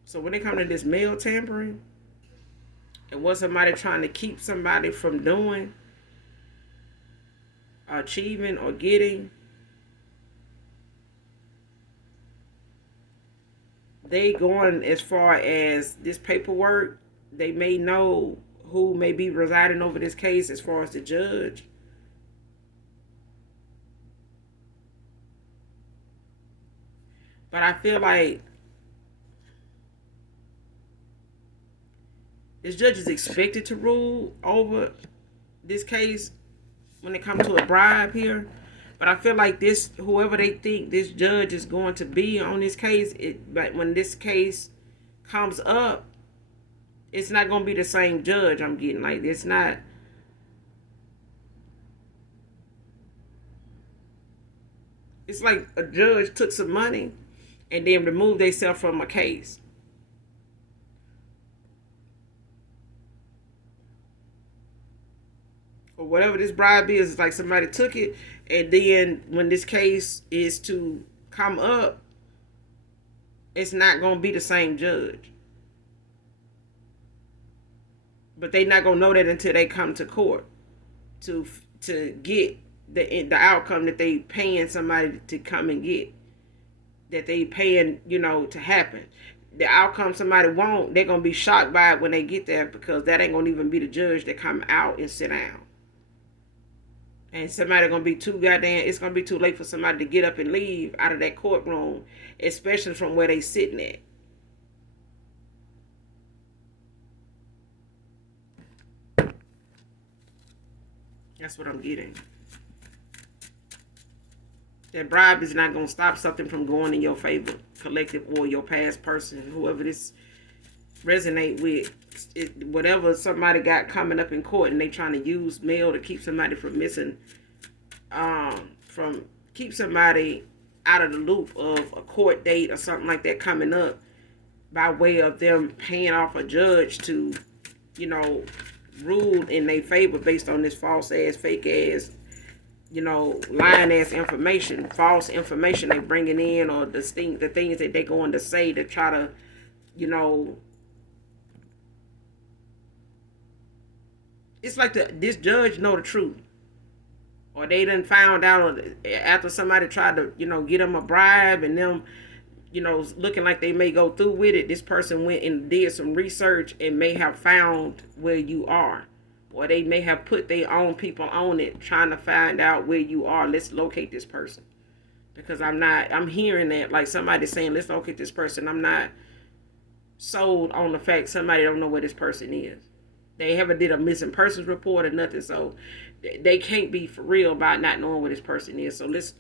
So when it comes to this mail tampering, and what somebody trying to keep somebody from doing, achieving, or getting, they going as far as this paperwork. They may know who may be residing over this case as far as the judge. But I feel like this judge is expected to rule over this case when it comes to a bribe here. But I feel like this, whoever they think this judge is going to be on this case, but when this case comes up, it's not going to be the same judge I'm getting. Like, it's not. It's like a judge took some money and then removed themselves from a case. Or whatever this bribe is, it's like somebody took it, and then when this case is to come up, it's not going to be the same judge. But they not going to know that until they come to court to get the outcome that they paying somebody to come and get, that they paying, to happen. The outcome somebody want, they're going to be shocked by it when they get there, because that ain't going to even be the judge that come out and sit down. And somebody going to be it's going to be too late for somebody to get up and leave out of that courtroom, especially from where they sitting at. That's what I'm getting. That bribe is not going to stop something from going in your favor, collective, or your past person, whoever this resonate with. Whatever somebody got coming up in court, and they trying to use mail to keep somebody from missing, keep somebody out of the loop of a court date or something like that coming up, by way of them paying off a judge to, rule in their favor based on this false ass, fake ass, lying ass information, false information they bringing in, or the things that they going to say to try to, it's like this judge know the truth, or they done found out after somebody tried to, get them a bribe, and them, looking like they may go through with it. This person went and did some research and may have found where you are, or they may have put their own people on it trying to find out where you are. Let's locate this person. Because I'm hearing that, like somebody saying, let's locate this person. I'm not sold on the fact somebody don't know where this person is. They haven't did a missing persons report or nothing, so they can't be for real about not knowing where this person is. So let's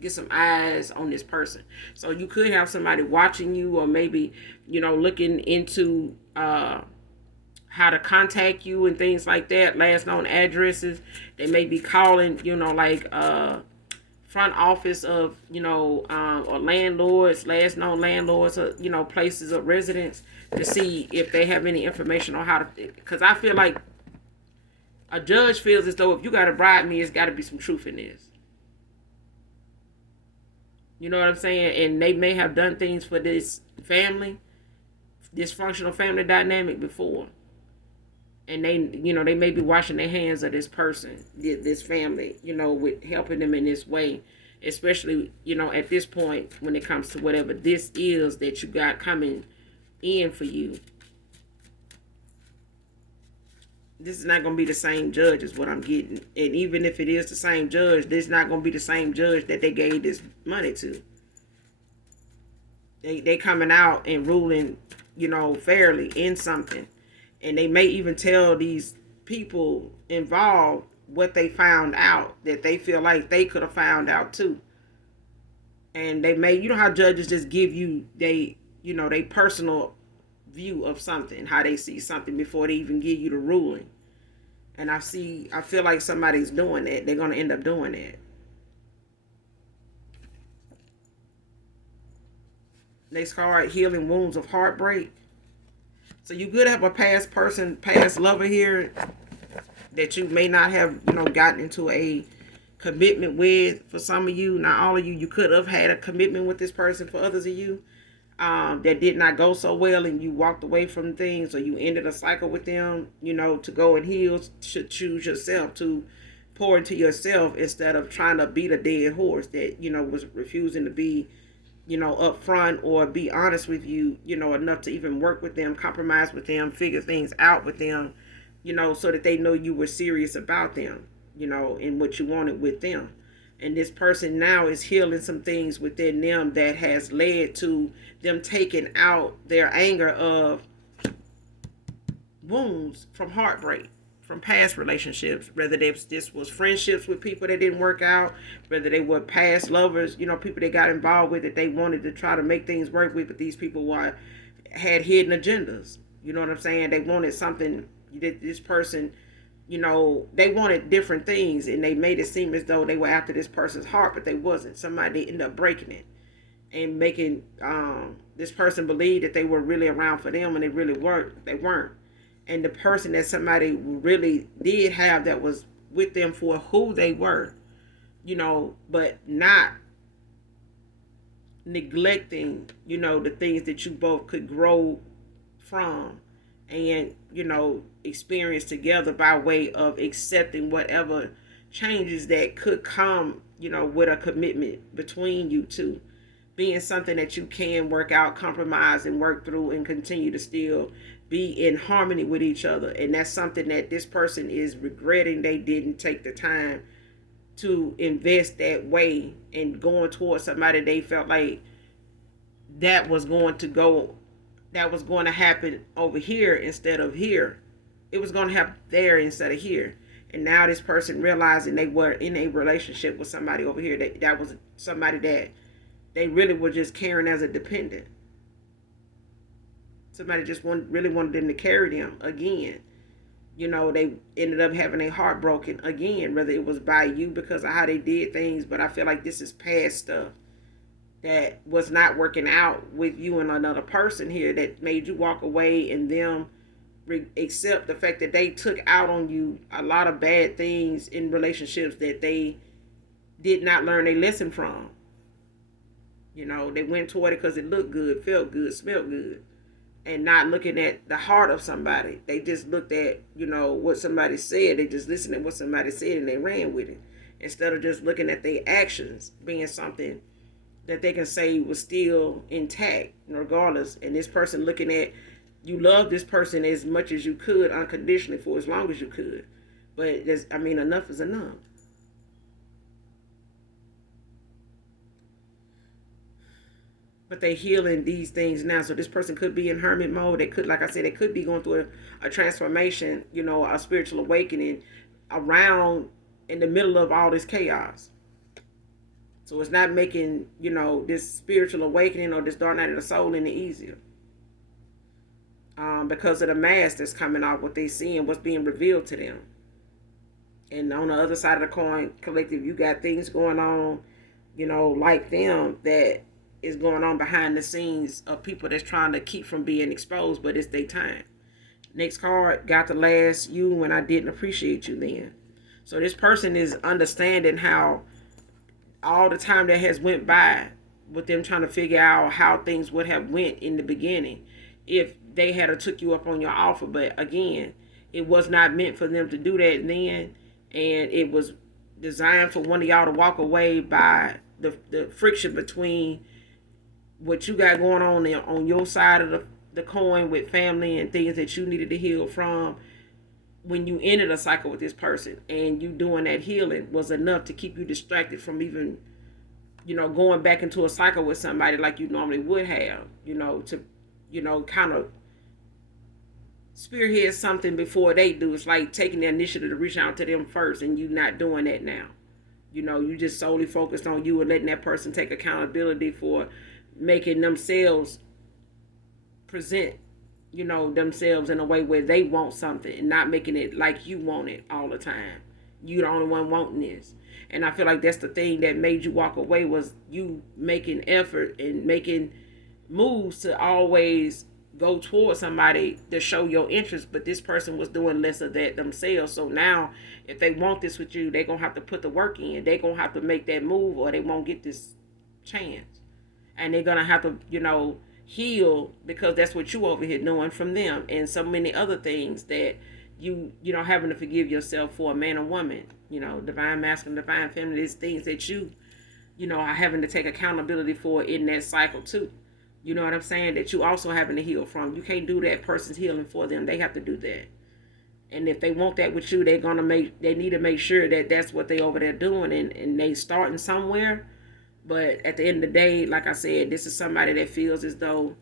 get some eyes on this person. So you could have somebody watching you, or maybe looking into how to contact you and things like that. Last known addresses. They may be calling, like front office of or landlords, last known landlords, or places of residence, to see if they have any information on how to. Because I feel like a judge feels as though if you got to bribe me, it's got to be some truth in this. You know what I'm saying? And they may have done things for this family, dysfunctional family dynamic before. And they may be washing their hands of this person, this family, with helping them in this way, especially, at this point when it comes to whatever this is that you got coming in for you. This is not going to be the same judge is what I'm getting. And even if it is the same judge, this is not going to be the same judge that they gave this money to. They coming out and ruling, fairly in something. And they may even tell these people involved what they found out that they feel like they could have found out too. And they may, how judges just give you they personal view of something, how they see something before they even give you the ruling. And I feel like somebody's doing that. They're going to end up doing that. Next card, healing wounds of heartbreak. So you could have a past lover here that you may not have, gotten into a commitment with. For some of you, not all of you, you could have had a commitment with this person. For others of you, that did not go so well, and you walked away from things, or you ended a cycle with them, to go and heal, should choose yourself to pour into yourself instead of trying to beat a dead horse that, was refusing to be up front or be honest with you, enough to even work with them, compromise with them, figure things out with them, so that they know you were serious about them, and what you wanted with them. And this person now is healing some things within them that has led to them taking out their anger of wounds from heartbreak, from past relationships, whether this was friendships with people that didn't work out, whether they were past lovers, people they got involved with that they wanted to try to make things work with, but these people had hidden agendas. You know what I'm saying? They wanted something, this person, they wanted different things, and they made it seem as though they were after this person's heart, but they wasn't. Somebody ended up breaking it and making this person believe that they were really around for them, and they really weren't. They weren't. And the person that somebody really did have that was with them for who they were, but not neglecting, the things that you both could grow from and, experience together by way of accepting whatever changes that could come, with a commitment between you two. Being something that you can work out, compromise, and work through, and continue to still be in harmony with each other. And that's something that this person is regretting they didn't take the time to invest that way and going towards somebody they felt like that was going to happen over here instead of here. It was going to happen there instead of here. And now this person realizing they were in a relationship with somebody over here that was somebody that they really were just carrying as a dependent. Somebody just really wanted them to carry them again. They ended up having their heart broken again, whether it was by you because of how they did things. But I feel like this is past stuff that was not working out with you and another person here that made you walk away, and them accept the fact that they took out on you a lot of bad things in relationships that they did not learn a lesson from. They went toward it because it looked good, felt good, smelled good, and not looking at the heart of somebody. They just looked at, what somebody said. They just listened to what somebody said and they ran with it, instead of just looking at their actions being something that they can say was still intact regardless. And this person looking at, you love this person as much as you could unconditionally for as long as you could. But enough is enough. But they healing these things now. So this person could be in hermit mode. They could, like I said, they could be going through a transformation, a spiritual awakening around in the middle of all this chaos. So it's not making, this spiritual awakening or this dark night of the soul any easier. Because of the mask that's coming off, what they seeing, what's being revealed to them. And on the other side of the coin, collective, you got things going on, like them, that is going on behind the scenes of people that's trying to keep from being exposed, but it's their time. Next card, got the last you when I didn't appreciate you then. So this person is understanding how all the time that has went by with them trying to figure out how things would have went in the beginning if they had took you up on your offer. But again, it was not meant for them to do that then, and it was designed for one of y'all to walk away by the friction between what you got going on your side of the coin with family and things that you needed to heal from when you ended a cycle with this person, and you doing that healing was enough to keep you distracted from even going back into a cycle with somebody like you normally would have, to kind of spearhead something before they do. It's like taking the initiative to reach out to them first, and you not doing that now. You just solely focused on you and letting that person take accountability for making themselves present, themselves in a way where they want something and not making it like you want it all the time. You the only one wanting this. And I feel like that's the thing that made you walk away, was you making effort and making moves to always go towards somebody to show your interest, but this person was doing less of that themselves. So now if they want this with you, they're going to have to put the work in. They're going to have to make that move, or they won't get this chance. And they're going to have to, heal, because that's what you over here doing from them, and so many other things that you having to forgive yourself for, a man or woman, divine masculine, divine feminine. These things that you are having to take accountability for in that cycle too. You know what I'm saying? That you also having to heal from. You can't do that person's healing for them. They have to do that. And if they want that with you, they need to make sure that that's what they over there doing, and they starting somewhere. But at the end of the day, like I said, this is somebody that feels as though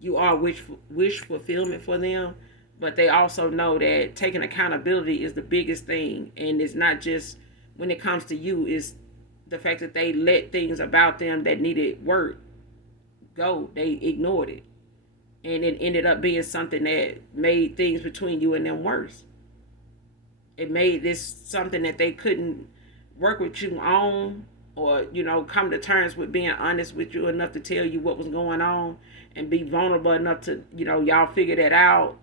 you are wish fulfillment for them. But they also know that taking accountability is the biggest thing. And it's not just when it comes to you, it's the fact that they let things about them that needed work go. They ignored it. And it ended up being something that made things between you and them worse. It made this something that they couldn't work with you on, or come to terms with being honest with you enough to tell you what was going on and be vulnerable enough to y'all figure that out,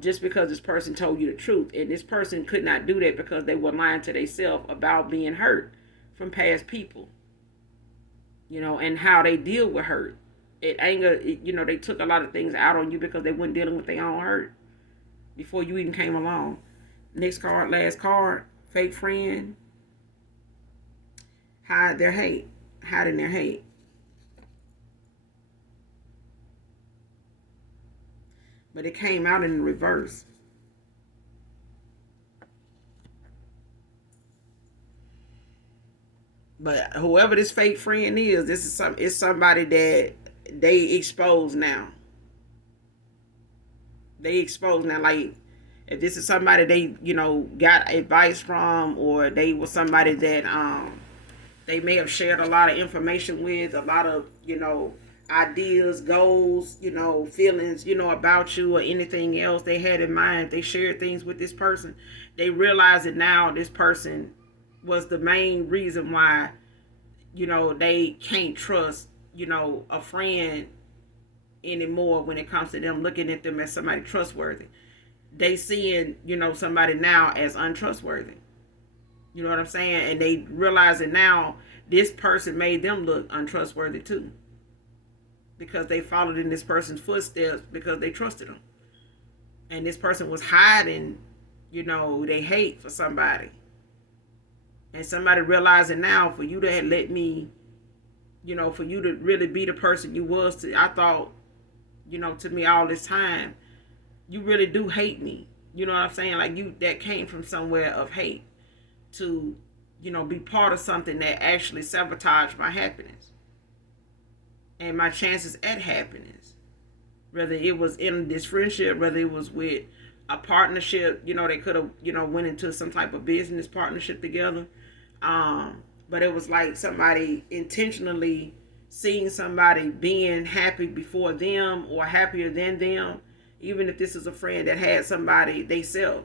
just because this person told you the truth. And this person could not do that because they were lying to themselves about being hurt from past people, and how they deal with hurt. They took a lot of things out on you because they weren't dealing with their own hurt before you even came along. Next card, last card, fake friend. Hiding their hate. But it came out in reverse. But whoever this fake friend is, it's somebody that they expose now. They expose now. Like, if this is somebody they, got advice from, or they was somebody that they may have shared a lot of information with, a lot of, ideas, goals, feelings, about you, or anything else they had in mind. They shared things with this person. They realize that now this person was the main reason why, they can't trust, a friend anymore when it comes to them looking at them as somebody trustworthy. They seeing, somebody now as untrustworthy. You know what I'm saying? And they realize that now this person made them look untrustworthy too, because they followed in this person's footsteps because they trusted them. And this person was hiding, they hate for somebody. And somebody realizing now, for you to have let me, for you to really be the person you was I thought, to me all this time, you really do hate me. You know what I'm saying? Like you, that came from somewhere of hate to, be part of something that actually sabotaged my happiness and my chances at happiness. Whether it was in this friendship, whether it was with a partnership, they could have, went into some type of business partnership together. But it was like somebody intentionally seeing somebody being happy before them or happier than them, even if this is a friend that had somebody they sell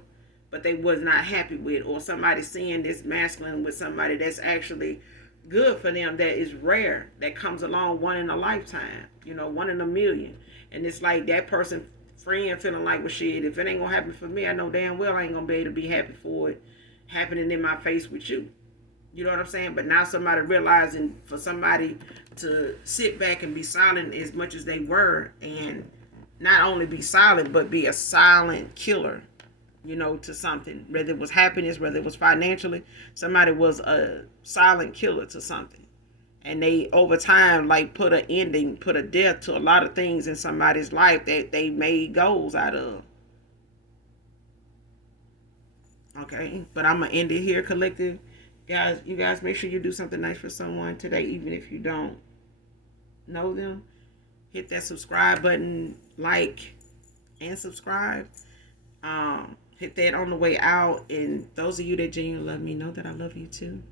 but they was not happy with, or somebody seeing this masculine with somebody that's actually good for them, that is rare, that comes along one in a lifetime, one in a million. And it's like that person friend feeling like, well, shit, if it ain't gonna happen for me, I know damn well I ain't gonna be able to be happy for it happening in my face with you. You know what I'm saying? But now somebody realizing, for somebody to sit back and be silent as much as they were, and not only be silent, but be a silent killer, to something, whether it was happiness, whether it was financially, somebody was a silent killer to something. And they, over time, like put an ending, put a death to a lot of things in somebody's life that they made goals out of. Okay, but I'm going to end it here, collective. Guys, you guys make sure you do something nice for someone today, even if you don't know them. Hit that subscribe button, like, and subscribe. Hit that on the way out. And those of you that genuinely love me, know that I love you too.